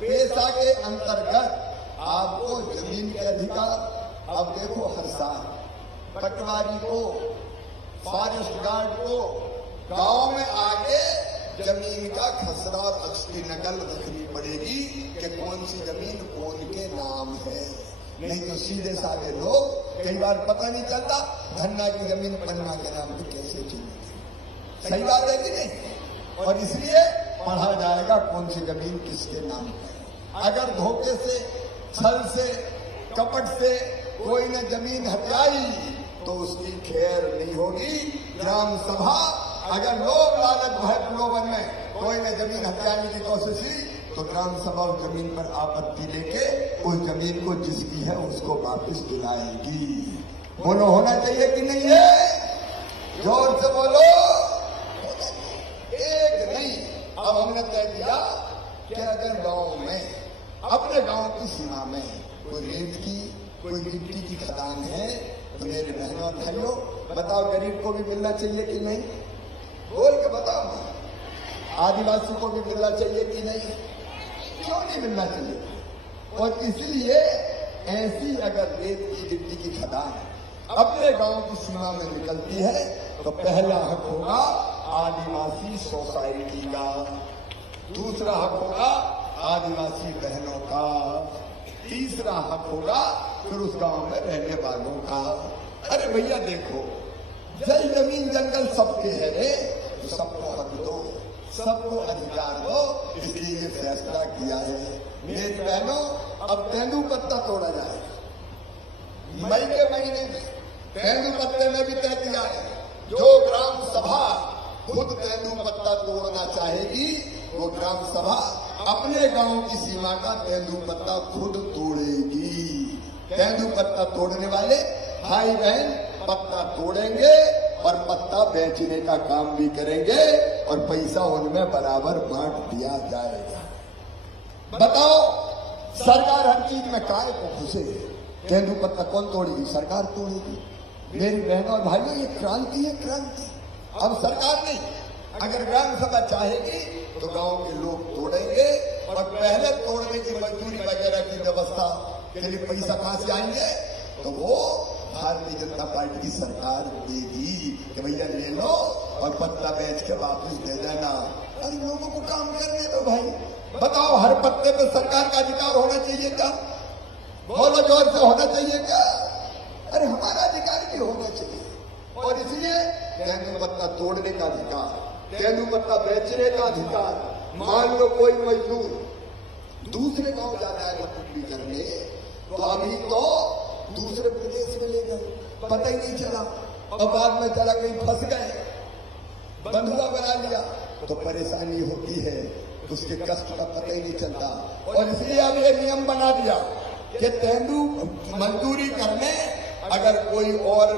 पेशा के अंतर्गत आपको जमीन के अधिकार, अब देखो हर साल पटवारी को, फॉरेस्ट गार्ड को गांव में आके जमीन का खसरा और अक्षरी नकल रखनी पड़ेगी कि कौन सी जमीन कौन के नाम है। नहीं तो सीधे साधे लोग, कई बार पता नहीं चलता धन्ना की जमीन पन्ना के नाम पे कैसे चलेगी। सही बात है कि नहीं? और इसलिए पढ़ा जाएगा कौन सी जमीन किसके नाम पर। अगर धोखे से, छल से, कपट से कोई ने जमीन हथियाई तो उसकी खैर नहीं होगी। ग्राम सभा, अगर लोग लालच भय प्रलोभन में कोई ने जमीन हथियाने की कोशिश की तो ग्राम सभा उस जमीन पर आपत्ति लेके उस जमीन को जिसकी है उसको वापस दिलाएगी। बोलो, होना चाहिए कि नहीं है? जोर से बोलो। एक नहीं, अब हमने तय किया कि अगर गांव में, अपने गांव की सीमा में कोई रेत की, कोई गिट्टी की खदान है तो मेरे बहनों और भाइयों बताओ, गरीब को भी मिलना चाहिए कि नहीं? बोल के बताओ। आदिवासी को भी मिलना चाहिए कि नहीं? क्यों नहीं मिलना चाहिए? और इसलिए ऐसी अगर रेत की, गिट्टी की खदान अपने गांव की सीमा में निकलती है तो पहला हक होगा आदिवासी सोसाइटी का, दूसरा हक होगा आदिवासी बहनों का, तीसरा हक होगा फिर उस गांव में रहने वालों का। अरे भैया देखो, जल जमीन जंगल सबके है रे, तो सबको हक दो, सबको अधिकार दो। इसलिए ये फैसला किया है। मेरी बहनों, अब तेंदुपत्ता तोड़ा जाए। मई के महीने में तेंदुपत्ते में भी तय किया है, जो ग्राम सभा खुद तेंदुपत्ता तोड़ना चाहेगी वो ग्राम सभा अपने गांव की सीमा का तेंदुपत्ता खुद तोड़ेगी। तेंदुपत्ता तोड़ने वाले भाई बहन पत्ता तोड़ेंगे और पत्ता बेचने का काम भी करेंगे और पैसा उनमें बराबर बांट दिया जाएगा। बताओ, सरकार हर चीज में काय को घुसे? तेंदुपत्ता कौन तोड़ेगी? सरकार तोड़ेगी। मेरी बहनों और भाइयों, ये क्रांति है, क्रांति। अब सरकार नहीं, अगर ग्राम सभा चाहेगी तो गांव के लोग तोड़ेंगे और पहले तोड़ने की मजदूरी वगैरह की व्यवस्था के लिए पैसा कहां से आएंगे? तो वो भारतीय जनता पार्टी की सरकार देगी कि भैया ले लो और पत्ता बेच के वापस दे देना। अरे लोगों को काम करने दो भाई। बताओ, हर पत्ते पे सरकार का अधिकार होना चाहिए क्या? बोलो जोर से, होना चाहिए क्या? अरे हमारा अधिकार भी होना चाहिए। और इसलिए तेंदुपत्ता तोड़ने का अधिकार, तेंदुपत्ता बेचने का अधिकार। मान लो कोई मजदूर दूसरे गांव जाता है मजदूरी करने, तो अभी तो दूसरे प्रदेश में ले गए, पता ही नहीं चला, और बाद में चला कहीं फंस गए, बंधुआ बना लिया तो परेशानी होती है, उसके कष्ट का पता ही नहीं चलता। और इसलिए अब ये नियम बना दिया कि तेंदु मजदूरी करने अगर कोई और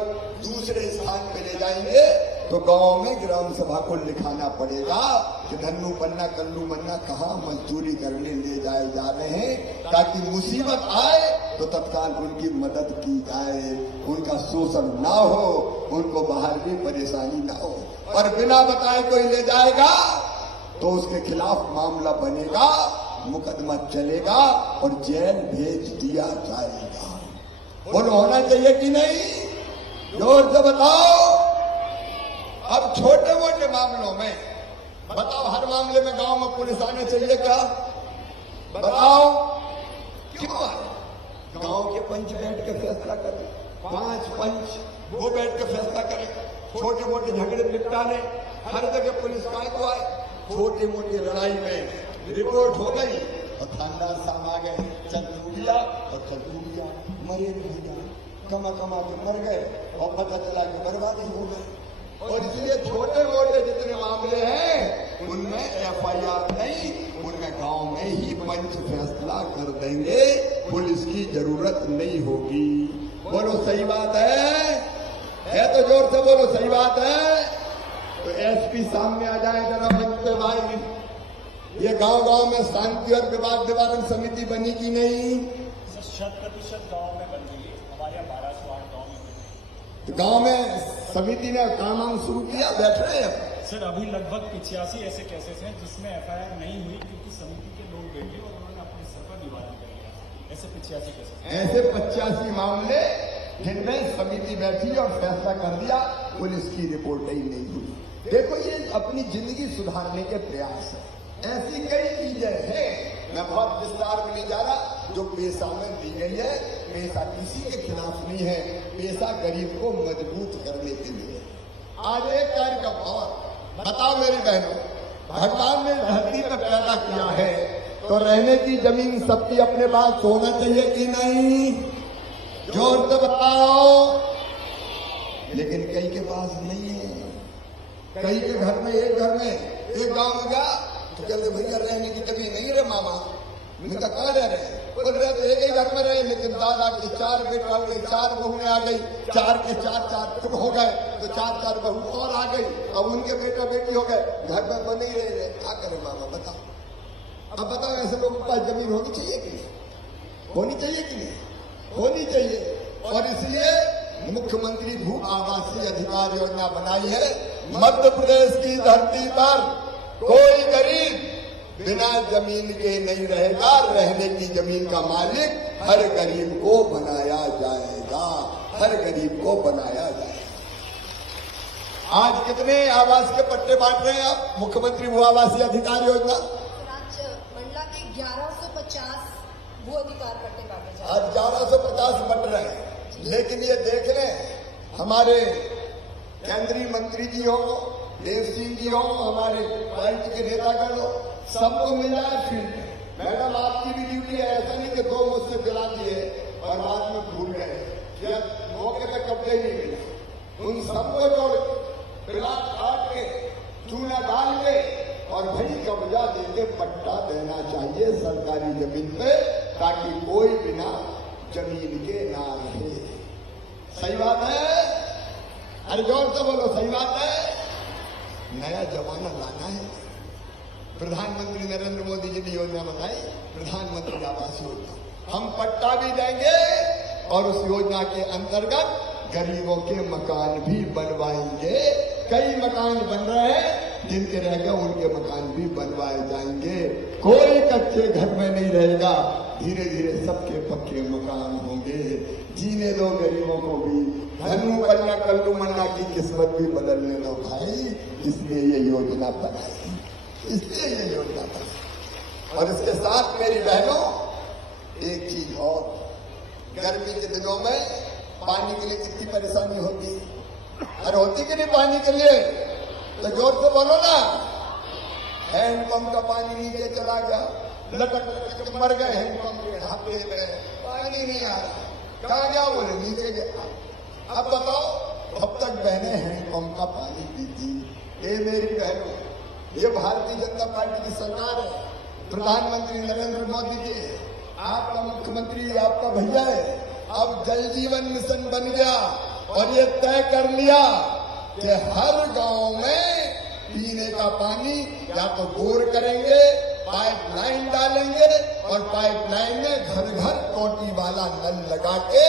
दूसरे स्थान पे ले जाएंगे तो गांव में ग्राम सभा को लिखाना पड़ेगा कि धन्नू पन्ना कल्लू मन्ना कहाँ मजदूरी करने ले जाए जा रहे हैं, ताकि मुसीबत आए तो तत्काल उनकी मदद की जाए, उनका शोषण ना हो, उनको बाहर भी परेशानी ना हो। और बिना बताए कोई ले जाएगा तो उसके खिलाफ मामला बनेगा, मुकदमा चलेगा और जेल भेज दिया जाएगा। बोलो होना चाहिए कि नहीं? जोर से बताओ। अब छोटे मोटे मामलों में बताओ, हर मामले में गांव में पुलिस आना चाहिए क्या? बताओ क्यों आए? गांव के पंच बैठ के फैसला करें, 5 पंच वो बैठ के फैसला करें, छोटे मोटे झगड़े निपटा लें। हर जगह पुलिस काय को आए? छोटी मोटी लड़ाई में रिपोर्ट हो गई और थानेदार साहब आ गए, चल टूटिया और चल टूटिया, मरे भैया, कमा के मर गए और पता चला कि बर्बादी हो गई। और इसलिए छोटे मोटे जितने मामले हैं उनमें FIR नहीं, उनमें गांव में ही पंच फैसला कर देंगे, पुलिस की जरूरत नहीं होगी। बोलो सही बात है तो जोर से बोलो सही बात है। तो SP सामने आ जाए जरा मंच पे भाई। ये गांव में शांति और विवाद निवारण समिति बनी कि नहीं? 100% गांव में बन गई है। हमारे यहाँ 1208 गांव में बनी है। तो गांव में समिति ने काम शुरू किया, बैठ रहे हैं सर। अभी लगभग 85 ऐसे केसेस हैं जिसमें FIR नहीं हुई क्योंकि समिति के लोग बैठे और उन्होंने अपने सर पर निवारण कर लिया। ऐसे 85 केसेस, ऐसे 85 मामले जिनमें समिति बैठी और फैसला कर दिया, पुलिस की रिपोर्ट ही नहीं हुई। देखो ये अपनी जिंदगी सुधारने के प्रयास है। ऐसी कई चीजें हैं, मैं बहुत विस्तार में नहीं जा रहा, जो पेशा में दी गई है। पेशा किसी के खिलाफ नहीं है, पेशा गरीब को मजबूत करने के लिए। आज एक कार्यक्रम और बताओ मेरी बहनों, भगवान ने धरती पर पैदा किया है तो रहने की जमीन सबकी अपने पास होना चाहिए कि नहीं? जोर से बताओ। लेकिन कई के पास नहीं है। कई के घर में एक गांव में गया तो कहते भैया रहने की जमीन नहीं रे मामा। मैं कहा रह रहे बोल रहे तो एक ही घर में रहे, लेकिन दादा के 4 बेटे हो गए, 4 बहुएं आ गई, 4 के 4 हो गए तो 4 बहू और आ गई। अब उनके बेटा बेटी हो गए, घर में बने ही रहे। क्या करे मामा बताओ? अब बताओ ऐसे लोगों के पास जमीन होनी चाहिए कि नहीं? होनी चाहिए कि नहीं? होनी चाहिए। और इसलिए मुख्यमंत्री भू आवासीय अधिकार योजना बनाई है। मध्य प्रदेश की धरती पर कोई गरीब बिना जमीन के नहीं रहेगा। रहने की जमीन का मालिक हर गरीब को बनाया जाएगा, हर गरीब को बनाया जाएगा। आज कितने आवास के पट्टे बांट रहे हैं आप? मुख्यमंत्री भू आवासीय अधिकार योजना आज मंडला के 1150 भू अधिकार पट्टे बांटे जा रहे हैं। आज 1150 बट रहे हैं। लेकिन ये देख लें, हमारे केंद्रीय मंत्री जी हो, देव सिंह जी हो, हमारे पार्टी के नेतागण हो, सबको मिल जाए फील्ड में। मैडम आपकी भी ड्यूटी है, ऐसा नहीं कि 2 मुझसे दिला दिए और बाद में भूल गए, या मौके पर कब्जे नहीं मिले। उन सबको जोड़ प्लाट काट के चूना डाल के और भाई कब्जा देके पट्टा देना चाहिए सरकारी जमीन पे, ताकि कोई बिना जमीन के ना रहे। सही बात है? अरे जोर से बोलो सही बात है। नया जमाना लाना है। प्रधानमंत्री नरेंद्र मोदी जी ने योजना बनाई, प्रधानमंत्री आवास योजना। हम पट्टा भी देंगे और उस योजना के अंतर्गत गरीबों के मकान भी बनवाएंगे। कई मकान बन रहे हैं, जिनके रह गए उनके मकान भी बनवाए जाएंगे। कोई कच्चे घर में नहीं रहेगा, धीरे धीरे सबके पक्के मकान होंगे। जीने दो गरीबों को भी, धनु कन्या कल्लू मन्ना की किस्मत भी बदलने दो भाई। इसलिए ये योजना बनाई, इसलिए ये योजना बनाई। और इसके साथ मेरी बहनों एक चीज और, गर्मी के दिनों में पानी के लिए कितनी परेशानी होती है? अरे होती कि नहीं पानी के लिए? तो जोर से बोलो ना। हैंडपंप का पानी नीचे चला गया, लटक मर गए हैंडपंप के ढापे में, पानी नहीं आ रहा। कहाँ गया? बोले नीचे गया। अब बताओ, अब तक बहने हैंडपंप का पानी पीती। ये मेरी बहनों, ये भारतीय जनता पार्टी की सरकार है, प्रधानमंत्री नरेंद्र मोदी जी, आपका मुख्यमंत्री आपका भैया है। अब जल जीवन मिशन बन गया और ये तय कर लिया कि हर गांव में पीने का पानी या तो बोर करेंगे, पाइपलाइन डालेंगे और पाइपलाइन में घर घर टोटी वाला नल लगा के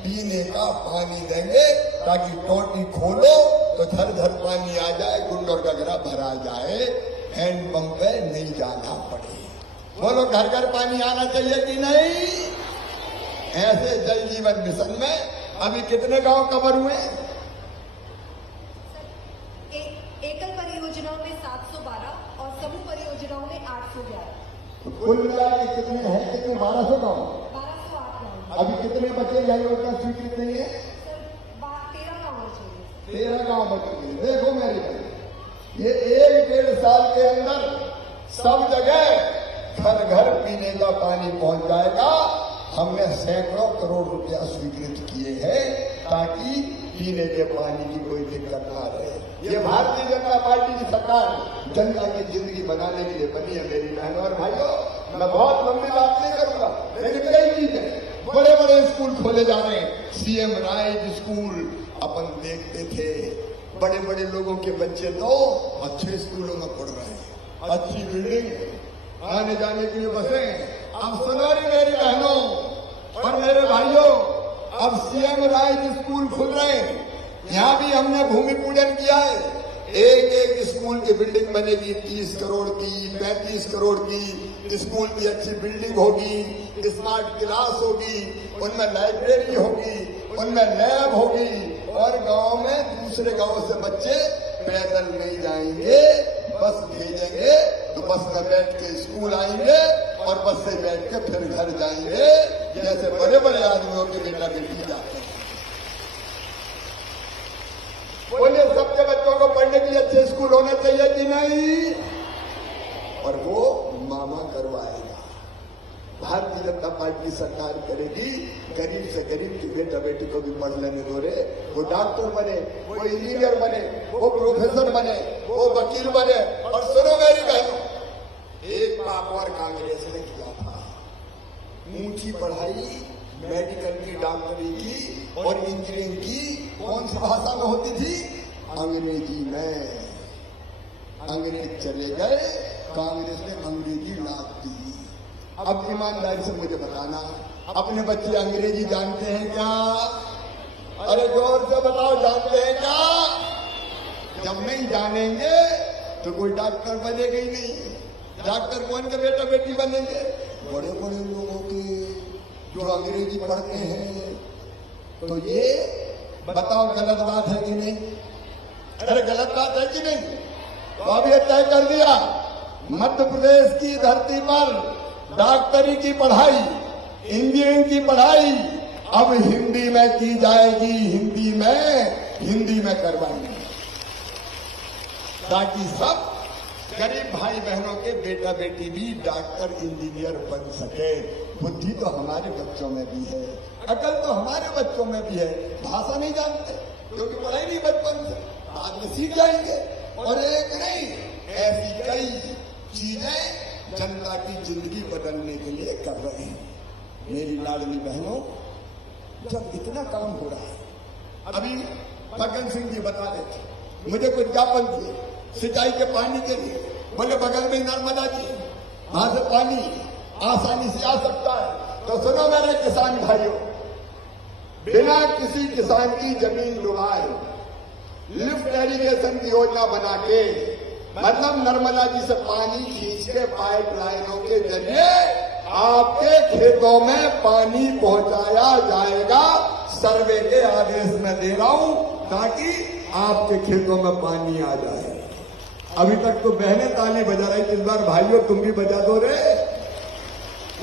पीने का पानी देंगे, ताकि टोटी खोलो तो धर धर पानी आ जाए, गुंड और गगरा भरा जाए, हैंडपंप पे नहीं जाना पड़े। बोलो घर घर पानी आना चाहिए कि नहीं? ऐसे जल जीवन मिशन में अभी कितने गांव कवर हुए? एकल परियोजनाओं में 712 और समूह परियोजनाओं में 811। कुल मिला के कितने हैं? कितने? 1200 गांव। 1208 गाँव। अभी कितने बचे यह योजना स्वीकृत नहीं है? सर 13 गाँव बचे। 13 गांव बचे। देखो मेरे भाई, ये 1-1.5 साल के अंदर सब जगह घर घर पीने का पानी पहुंच जाएगा। हमने सैकड़ों करोड़ रुपया स्वीकृत किए हैं ताकि पीने के पानी की कोई दिक्कत ना रहे। ये भारतीय जनता पार्टी की सरकार जनता की जिंदगी बनाने के लिए बनी है मेरी बहनों और भाइयों। मैं बहुत लंबी बात नहीं करूंगा, लेकिन कई चीजें, बड़े बड़े स्कूल खोले जा रहे हैं। सीएम राइज स्कूल अपन देखते थे, बड़े बड़े लोगों के बच्चे तो अच्छे स्कूलों में पढ़ रहे हैं, अच्छी बिल्डिंग, आने जाने के लिए बसें। अब सुनो रे मेरी बहनों और मेरे भाइयों, अब सीएम राइज स्कूल खुल रहे हैं। यहाँ भी हमने भूमि पूजन किया है। एक एक स्कूल की बिल्डिंग बनेगी 30 करोड़ की, 35 करोड़ की। स्कूल की अच्छी बिल्डिंग होगी, स्मार्ट क्लास होगी, उनमें लाइब्रेरी होगी, उनमें लैब होगी और गांव में दूसरे गांव से बच्चे पैदल नहीं जाएंगे, बस भेजेंगे तो बस में बैठ के स्कूल आएंगे और बस से बैठ के फिर घर जाएंगे, जैसे बड़े बड़े आदमियों के बेटा बेटी जाते हैं। बोलिए सबके बच्चों को पढ़ने के लिए अच्छे स्कूल होने चाहिए कि नहीं? और वो मामा करवाएगा। भारतीय जनता पार्टी सरकार करेगी, गरीब से गरीब की बेटा बेटी को भी पढ़ लेने दो रे। वो डॉक्टर बने, वो इंजीनियर बने, वो प्रोफेसर बने, वो वकील बने। और सुनो मेरी बहनों, एक काम और कांग्रेस ने किया था, ऊंची पढ़ाई मेडिकल की, डॉक्टरी की और इंजीनियरिंग की कौन सी भाषा में होती थी? अंग्रेजी में। अंग्रेज चले गए, कांग्रेस ने अंग्रेजी लाद दी। अब ईमानदारी से मुझे बताना, अपने बच्चे अंग्रेजी जानते हैं क्या? अरे जोर से बताओ, जानते हैं क्या? जब नहीं जानेंगे तो कोई डॉक्टर बनेगा ही नहीं। डॉक्टर कौन के बेटा बेटी बनेंगे? बड़े बड़े लोगों के जो अंग्रेजी पढ़ते हैं। तो ये बताओ गलत बात है कि नहीं? अरे गलत बात है कि नहीं? तो अब ये तय कर दिया, मध्य प्रदेश की धरती पर डॉक्टरी की पढ़ाई, इंजीनियरिंग की पढ़ाई अब हिंदी में की जाएगी। हिंदी में करवाएंगे ताकि सब गरीब भाई बहनों के बेटा बेटी भी डॉक्टर इंजीनियर बन सके। बुद्धि तो हमारे बच्चों में भी है, अकल तो हमारे बच्चों में भी है। भाषा नहीं जानते क्योंकि पढ़ाई नहीं बचपन से, बाद में सीख जाएंगे। और एक नहीं, ऐसी कई चीजें जनता की जिंदगी बदलने के लिए कर रहे हैं। मेरी लाडली बहनों, जब इतना काम हो रहा है, अभी फग्गन सिंह जी बता रहे थे, मुझे कुछ ज्ञापन दिए सिंचाई के पानी के लिए। बोले बगल में नर्मदा जी, वहां से पानी आसानी से आ सकता है। तो सुनो मेरे किसान भाइयों, बिना किसी किसान की जमीन डुबाए लिफ्ट इरिगेशन की योजना बना के, मतलब नर्मदा जी से पानी खींच के पाइपलाइनों के जरिए आपके खेतों में पानी पहुंचाया जाएगा। सर्वे के आदेश में दे रहा हूं ताकि आपके खेतों में पानी आ जाए। अभी तक तो बहनें ताली बजा रही, इस बार भाइयों तुम भी बजा दो रे।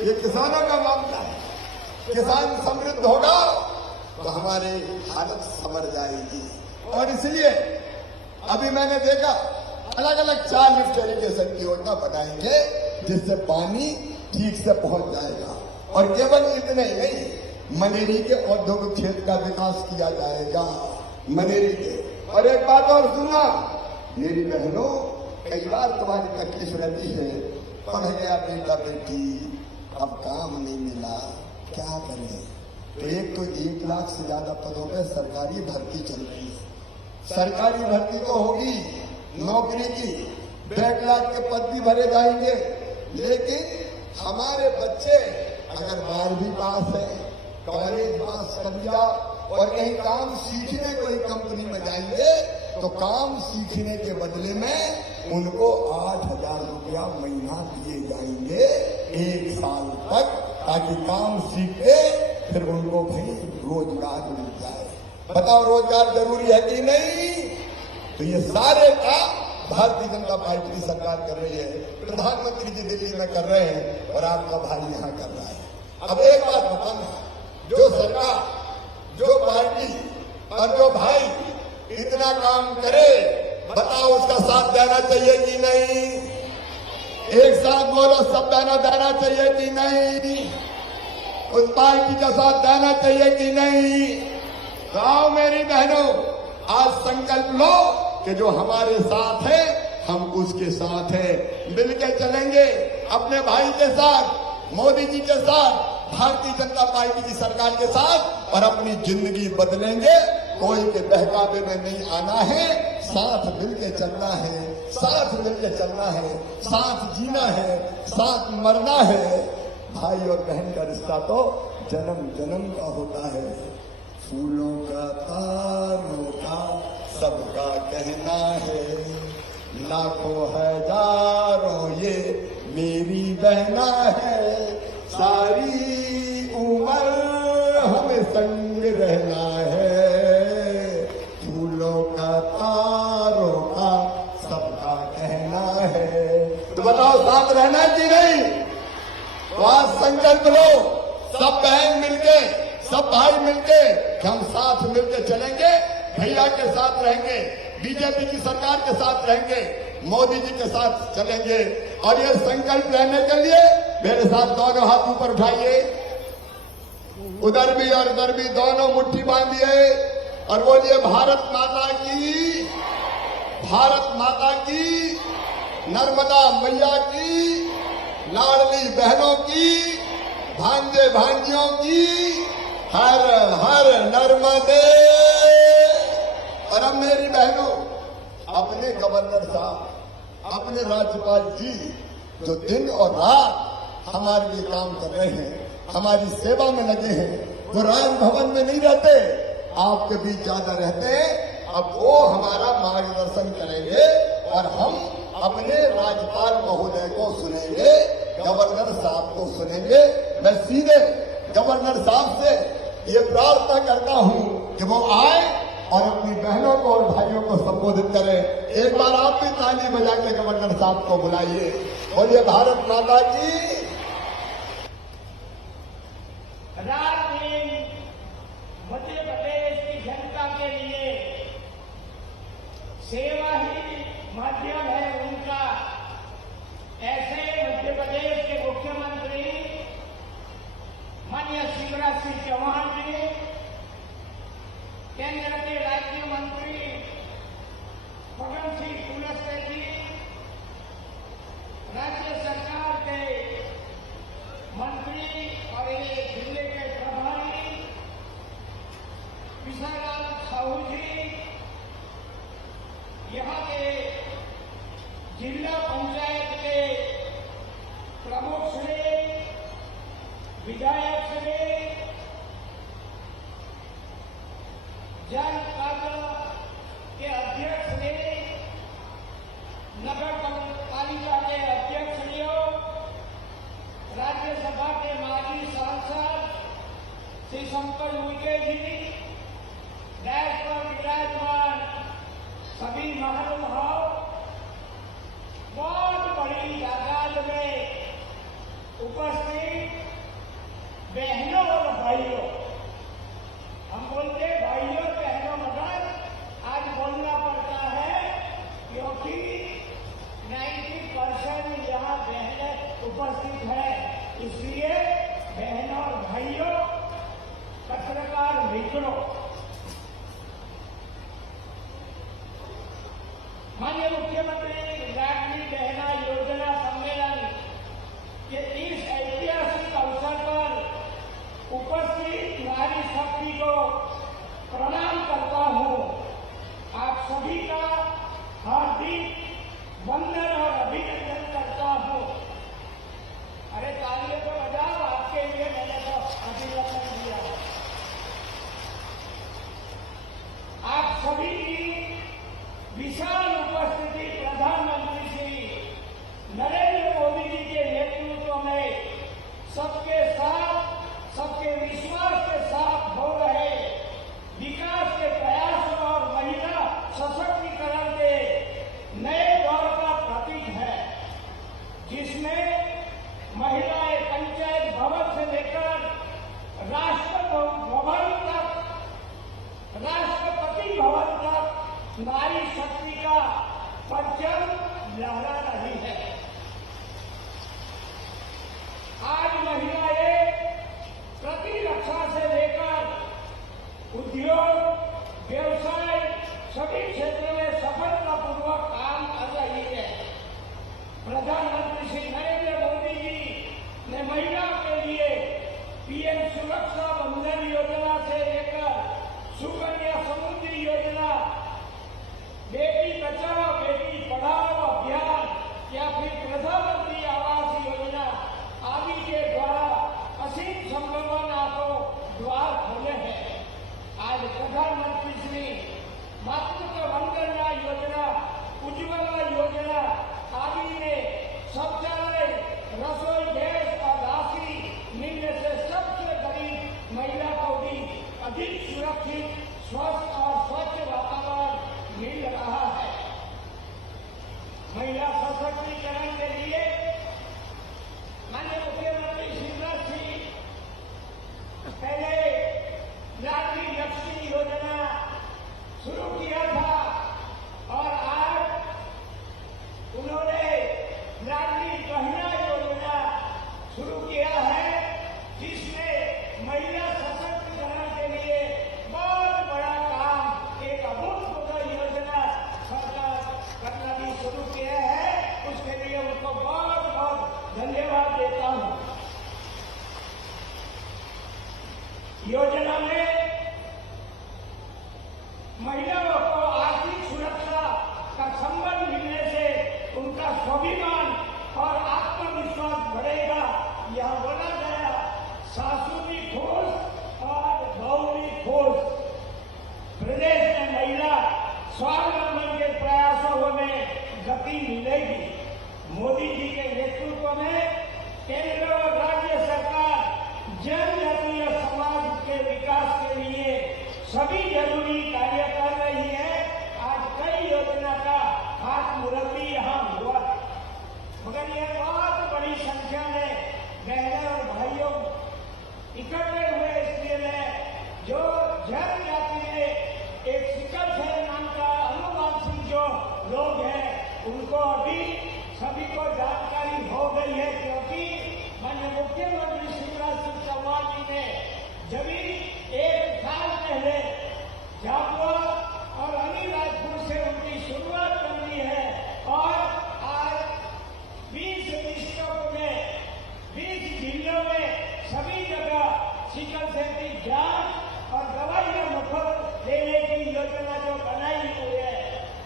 ये किसानों का मामला है। किसान समृद्ध होगा तो हमारी हालत संवर जाएगी। और इसलिए अभी मैंने देखा अलग अलग 4 लिफ्ट इरिगेशन की योजना बनाएंगे जिससे पानी ठीक से पहुंच जाएगा। और केवल इतने ही नहीं, मनेरी के औद्योगिक क्षेत्र का विकास किया जाएगा। मनेरी के, और एक बात और सुना मेरी बहनों, कई बार तुम्हारी तकलीफ रहती है, पढ़ गया बेटा बेटी, अब काम नहीं मिला, क्या करें? तो एक तो 1 लाख से ज्यादा पदों पे सरकारी भर्ती चल रही है। सरकारी भर्ती तो होगी, नौकरी की बैकलॉग के पद भी भरे जाएंगे। लेकिन हमारे बच्चे अगर 12वीं पास है, कॉलेज पास कर लिया और कहीं काम सीखने कोई कंपनी में जाएंगे तो काम सीखने के बदले में उनको 8,000 रुपया महीना दिए जाएंगे 1 साल तक, ताकि काम सीख के फिर उनको भाई रोजगार मिल जाए। बताओ रोजगार जरूरी है कि नहीं? तो ये सारे काम भारतीय जनता पार्टी की सरकार कर रही है। प्रधानमंत्री जी दिल्ली में कर रहे हैं और आपका भाई यहाँ कर रहा है। अब एक बात बताना, जो सरकार, जो पार्टी और जो भाई इतना काम करे, बताओ उसका साथ देना चाहिए कि नहीं? एक साथ बोलो, सब देना चाहिए कि नहीं? उस पार्टी का साथ देना चाहिए कि नहीं? तो आओ मेरी बहनों, आज संकल्प लो कि जो हमारे साथ है हम उसके साथ है, मिलकर चलेंगे अपने भाई के साथ, मोदी जी के साथ, भारतीय जनता पार्टी की सरकार के साथ, और अपनी जिंदगी बदलेंगे। कोई के बहकावे में नहीं आना है, साथ मिलकर चलना है, साथ मिलकर चलना है, साथ जीना है, साथ मरना है। भाई और बहन का रिश्ता तो जन्म जन्म का होता है। फूलों का तारों का सबका कहना है, लाखों हजारों ये मेरी बहना है, सारी उम्र हमें संग रहना है। फूलों का तारों का सबका कहना है। तो बताओ साथ रहना कि नहीं? तो आज संकल्प लो, सब बहन मिलके, सब भाई मिलके, कि हम साथ मिलके चलेंगे, भैया के साथ रहेंगे, बीजेपी की सरकार के साथ रहेंगे, मोदी जी के साथ चलेंगे। और ये संकल्प लेने के लिए मेरे साथ दोनों हाथ ऊपर उठाइए, उधर भी और इधर भी, दोनों मुट्ठी बांधिए और बोलिए भारत माता की, भारत माता की, नर्मदा मैया की, लाडली बहनों की, भांजे भांजियों की, हर हर नर्मदे। और अब मेरी बहनों, अपने गवर्नर साहब, अपने राज्यपाल जी जो दिन और रात हमारे लिए काम कर रहे हैं, हमारी सेवा में लगे हैं, वो राजभवन में नहीं रहते, आपके बीच ज्यादा रहते हैं। अब वो हमारा मार्गदर्शन करेंगे और हम अपने राज्यपाल महोदय को सुनेंगे, गवर्नर साहब को सुनेंगे। मैं सीधे गवर्नर साहब से ये प्रार्थना करता हूं कि वो आए और अपनी बहनों को और भाइयों को संबोधित करें। एक बार आप भी ताली बजा के गवर्नर साहब को बुलाइए, बोलिए भारत माता की। रात दिन मध्य प्रदेश की जनता के लिए सेवा ही माध्यम है उनका। ऐसे मध्य प्रदेश के मुख्यमंत्री माननीय शिवराज सिंह चौहान जी, केंद्र के राज्य मंत्री फग्गन सिंह कुलस्ते जी, राज्य सरकार के मंत्री और ये जिले के प्रभारी विशाल साहू जी, यहाँ के जिला पंचायत के प्रमुख श्री, विधायक श्री, जनपालिका के अध्यक्ष श्री, नगर पालिका के अध्यक्ष श्रीयों, राज्यसभा के माजी सांसद श्री शंकर उइके जी, डैश पर विराजमान सभी महानुभाव, बहुत बड़ी तादाद में उपस्थित बहनों और भाइयों, हम बोलते भाइयों बहनों, मगर आज बोलना पड़ता है क्योंकि 90% यहाँ बहनें उपस्थित है, इसलिए बहनों और भाइयों, पत्रकार मित्रों, माननीय मुख्यमंत्री लाडली बहना योजना सम्मेलन के इस ऐतिहासिक अवसर पर उपस्थित नारी शक्ति को प्रणाम करता हूं। आप सभी का हार्दिक वंदन और अभिनंदन करता हूं। अरे तालियों को बजाओ, आपके लिए मैंने तो अभिनंदन दिया। आप सभी की विशाल उपस्थिति जिसमें महिलाएं पंचायत भवन से लेकर राष्ट्रपति भवन तक नारी शक्ति का परचम लहरा रही है। आज महिलाएं प्रतिरक्षा से लेकर उद्योग, व्यवसाय सभी क्षेत्रों में सफलतापूर्वक काम कर रही है। प्रधानमंत्री श्री नरेंद्र मोदी जी ने महिलाओं के लिए पीएम सुरक्षा बंधन योजना से लेकर सुकन्या समृद्धि योजना, बेटी बचाओ बेटी पढ़ाओ अभियान या फिर प्रधानमंत्री आवास योजना आदि के द्वारा असीम संभावना को द्वार खोले हैं। आज प्रधानमंत्री श्री मातृत्व वंदना योजना, उज्ज्वला योजना आदि ने शौचालय, रसोई गैस और राशि मिलने से सबसे गरीब महिला को भी अधिक सुरक्षित, स्वस्थ और स्वच्छ वातावरण मिल रहा है। महिला सशक्तिकरण के लिए माननीय मुख्यमंत्री शिवराज सिंह पहले लाडली लक्ष्मी योजना शुरू किया था और आज उन्होंने लाडली बहना योजना शुरू किया है, जिसमें महिला सशक्तिकरण के लिए बहुत बड़ा काम, एक अभूतपूर्व योजना सरकार करना भी शुरू किया है। उसके लिए उनको बहुत बहुत धन्यवाद देता हूं। योजना में महिलाओं को आर्थिक सुरक्षा का संबंध मिलने से उनका स्वाभिमान और आत्मविश्वास बढ़ेगा। यह बोला गया, सासू भी खुश और बहू भी खुश। प्रदेश में महिला स्वावलंबन के प्रयासों में गति मिलेगी। मोदी जी के नेतृत्व में केंद्र और राज्य सरकार जनजातीय समाज के विकास के लिए सभी जरूरी कार्य कर रही है। आज कई योजना का खातमुहूर्त यहाँ हुआ, मगर यह बहुत बड़ी संख्या में बहनों और भाइयों इकट्ठे हुए, इसलिए मैं जो जनजाति में एक सिकल सेल नाम का अनुवांशिक जो लोग हैं उनको अभी सभी को जानकारी हो गई है, क्योंकि माननीय मुख्यमंत्री शिवराज सिंह चौहान जी ने जब 1 साल पहले झाबुआ और अलीराजपुर से उनकी शुरुआत करनी है और आज 20 डिस्ट्रिक्टों में 20 जिलों में सभी जगह सिकल सेल की जांच और दवाइयां मुफ्त देने की योजना जो बनाई हुई है,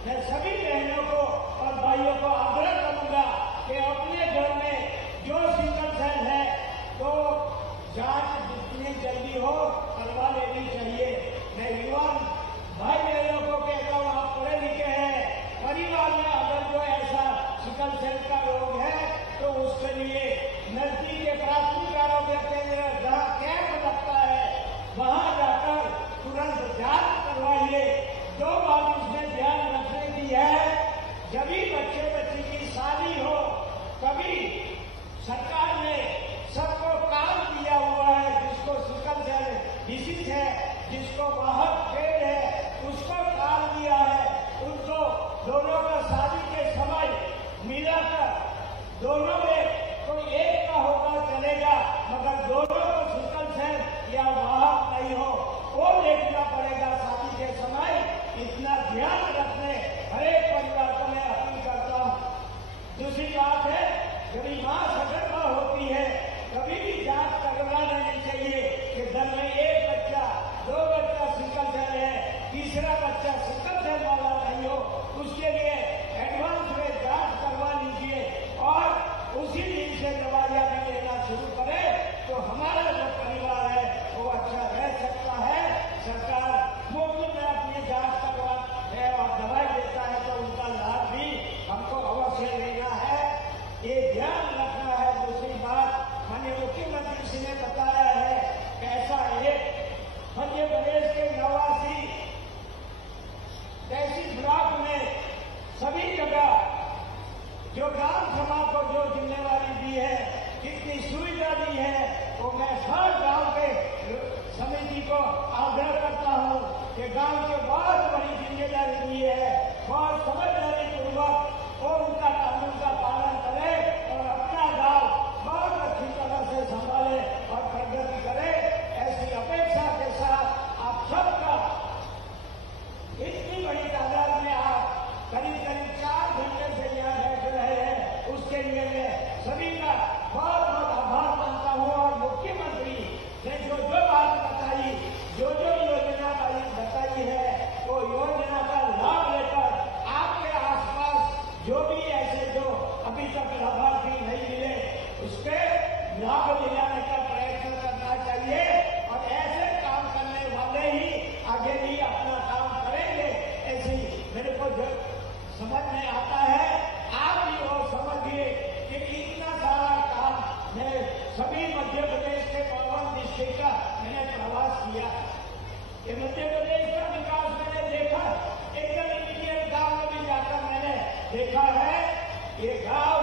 मैं सभी बहनों को और भाइयों को आग्रह करूंगा कि अपने घर में जो सिकल सेल है तो जांच जितनी जल्दी हो करवा लेनी चाहिए। ये गांव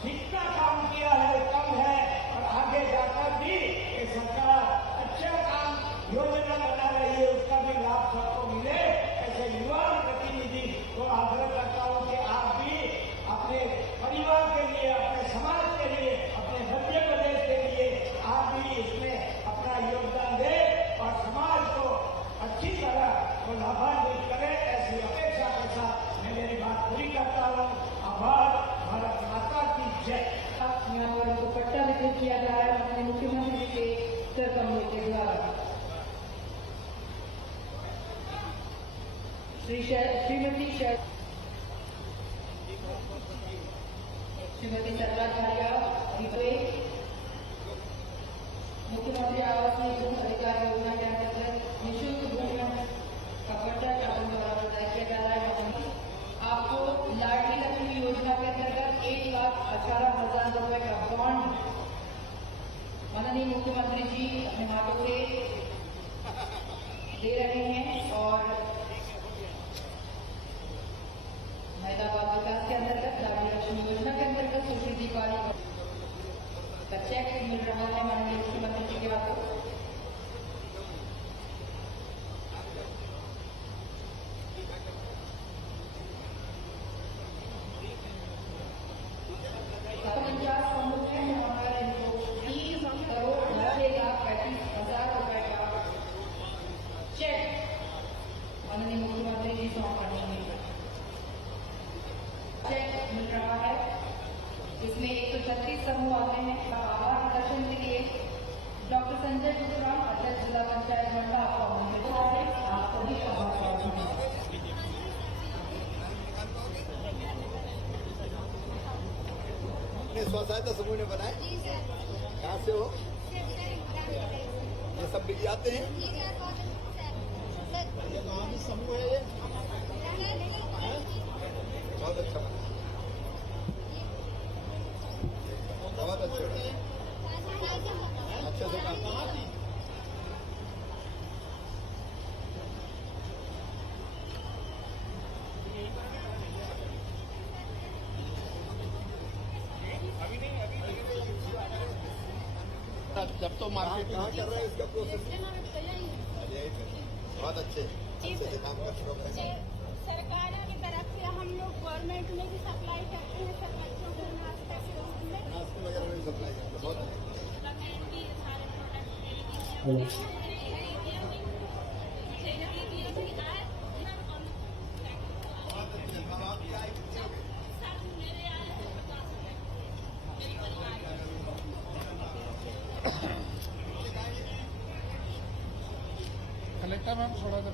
जितना काम किया है कम है और आगे जाकर भी ये सरकार अच्छा काम योजना बना रही है, उसका भी लाभ सबको मिले। ऐसे युवा प्रतिनिधि को आग्रह करता हूं कि आप भी अपने परिवार के लिए, अपने समाज के लिए, अपने मध्य प्रदेश के लिए आप भी इसमें अपना योगदान दें और समाज को अच्छी तरह वो लाभान्वित करें। ऐसी अपेक्षा के साथ मैं मेरी बात पूरी करता हूँ। आभार। भारत माता की जय। यहाँ पर दुपट्टा वितरित किया जा रहा है अपने मुख्यमंत्री के कर कमलों के द्वारा। श्रीमती सरला कार्या विपे मुख्यमंत्री आवास योजना अधिकार योजना के अंतर्गत निःशुल्क भूमि का पट्टा शासन द्वारा प्रदान किया जा रहा है। आपको लाडली लक्ष्मी योजना के अंतर्गत 1,18,000 रुपए का बॉन्ड माननीय मुख्यमंत्री जी अपने हाथों से दे रहे हैं और महिला बाल विकास के अंतर्गत लाडली लक्ष्मी योजना के अंतर्गत सुश्री दीपावली का चेक मिल रहा है माननीय मुख्यमंत्री जी के हाथों। माननीय मुख्यमंत्री जी चेक मिल रहा है जिसमें 136 समूह आते हैं। आभार प्रदर्शन के लिए डॉक्टर संजय गुप्ता, अध्यक्ष जिला पंचायत मंडला, आपका आप सभी का बहुत बहुत धन्यवाद। अपने स्वसहायता समूह ने बनाए, कहाँ से हो? ये सब बिजी आते हैं। ये कहाँ की समूह है? ये बहुत अच्छा बना, बहुत अच्छा अच्छा से काम। जब तो मार्केट कहाँ कर रहे हैं इसका प्रोसेस? बहुत अच्छे से काम कर रहे हैं। सरकार की तरफ से हम लोग गवर्नमेंट में भी सप्लाई करते हैं, सब बच्चों को नाश्ता वगैरह में सप्लाई करते हैं। बहुत कलेक्टर मैम थोड़ा सा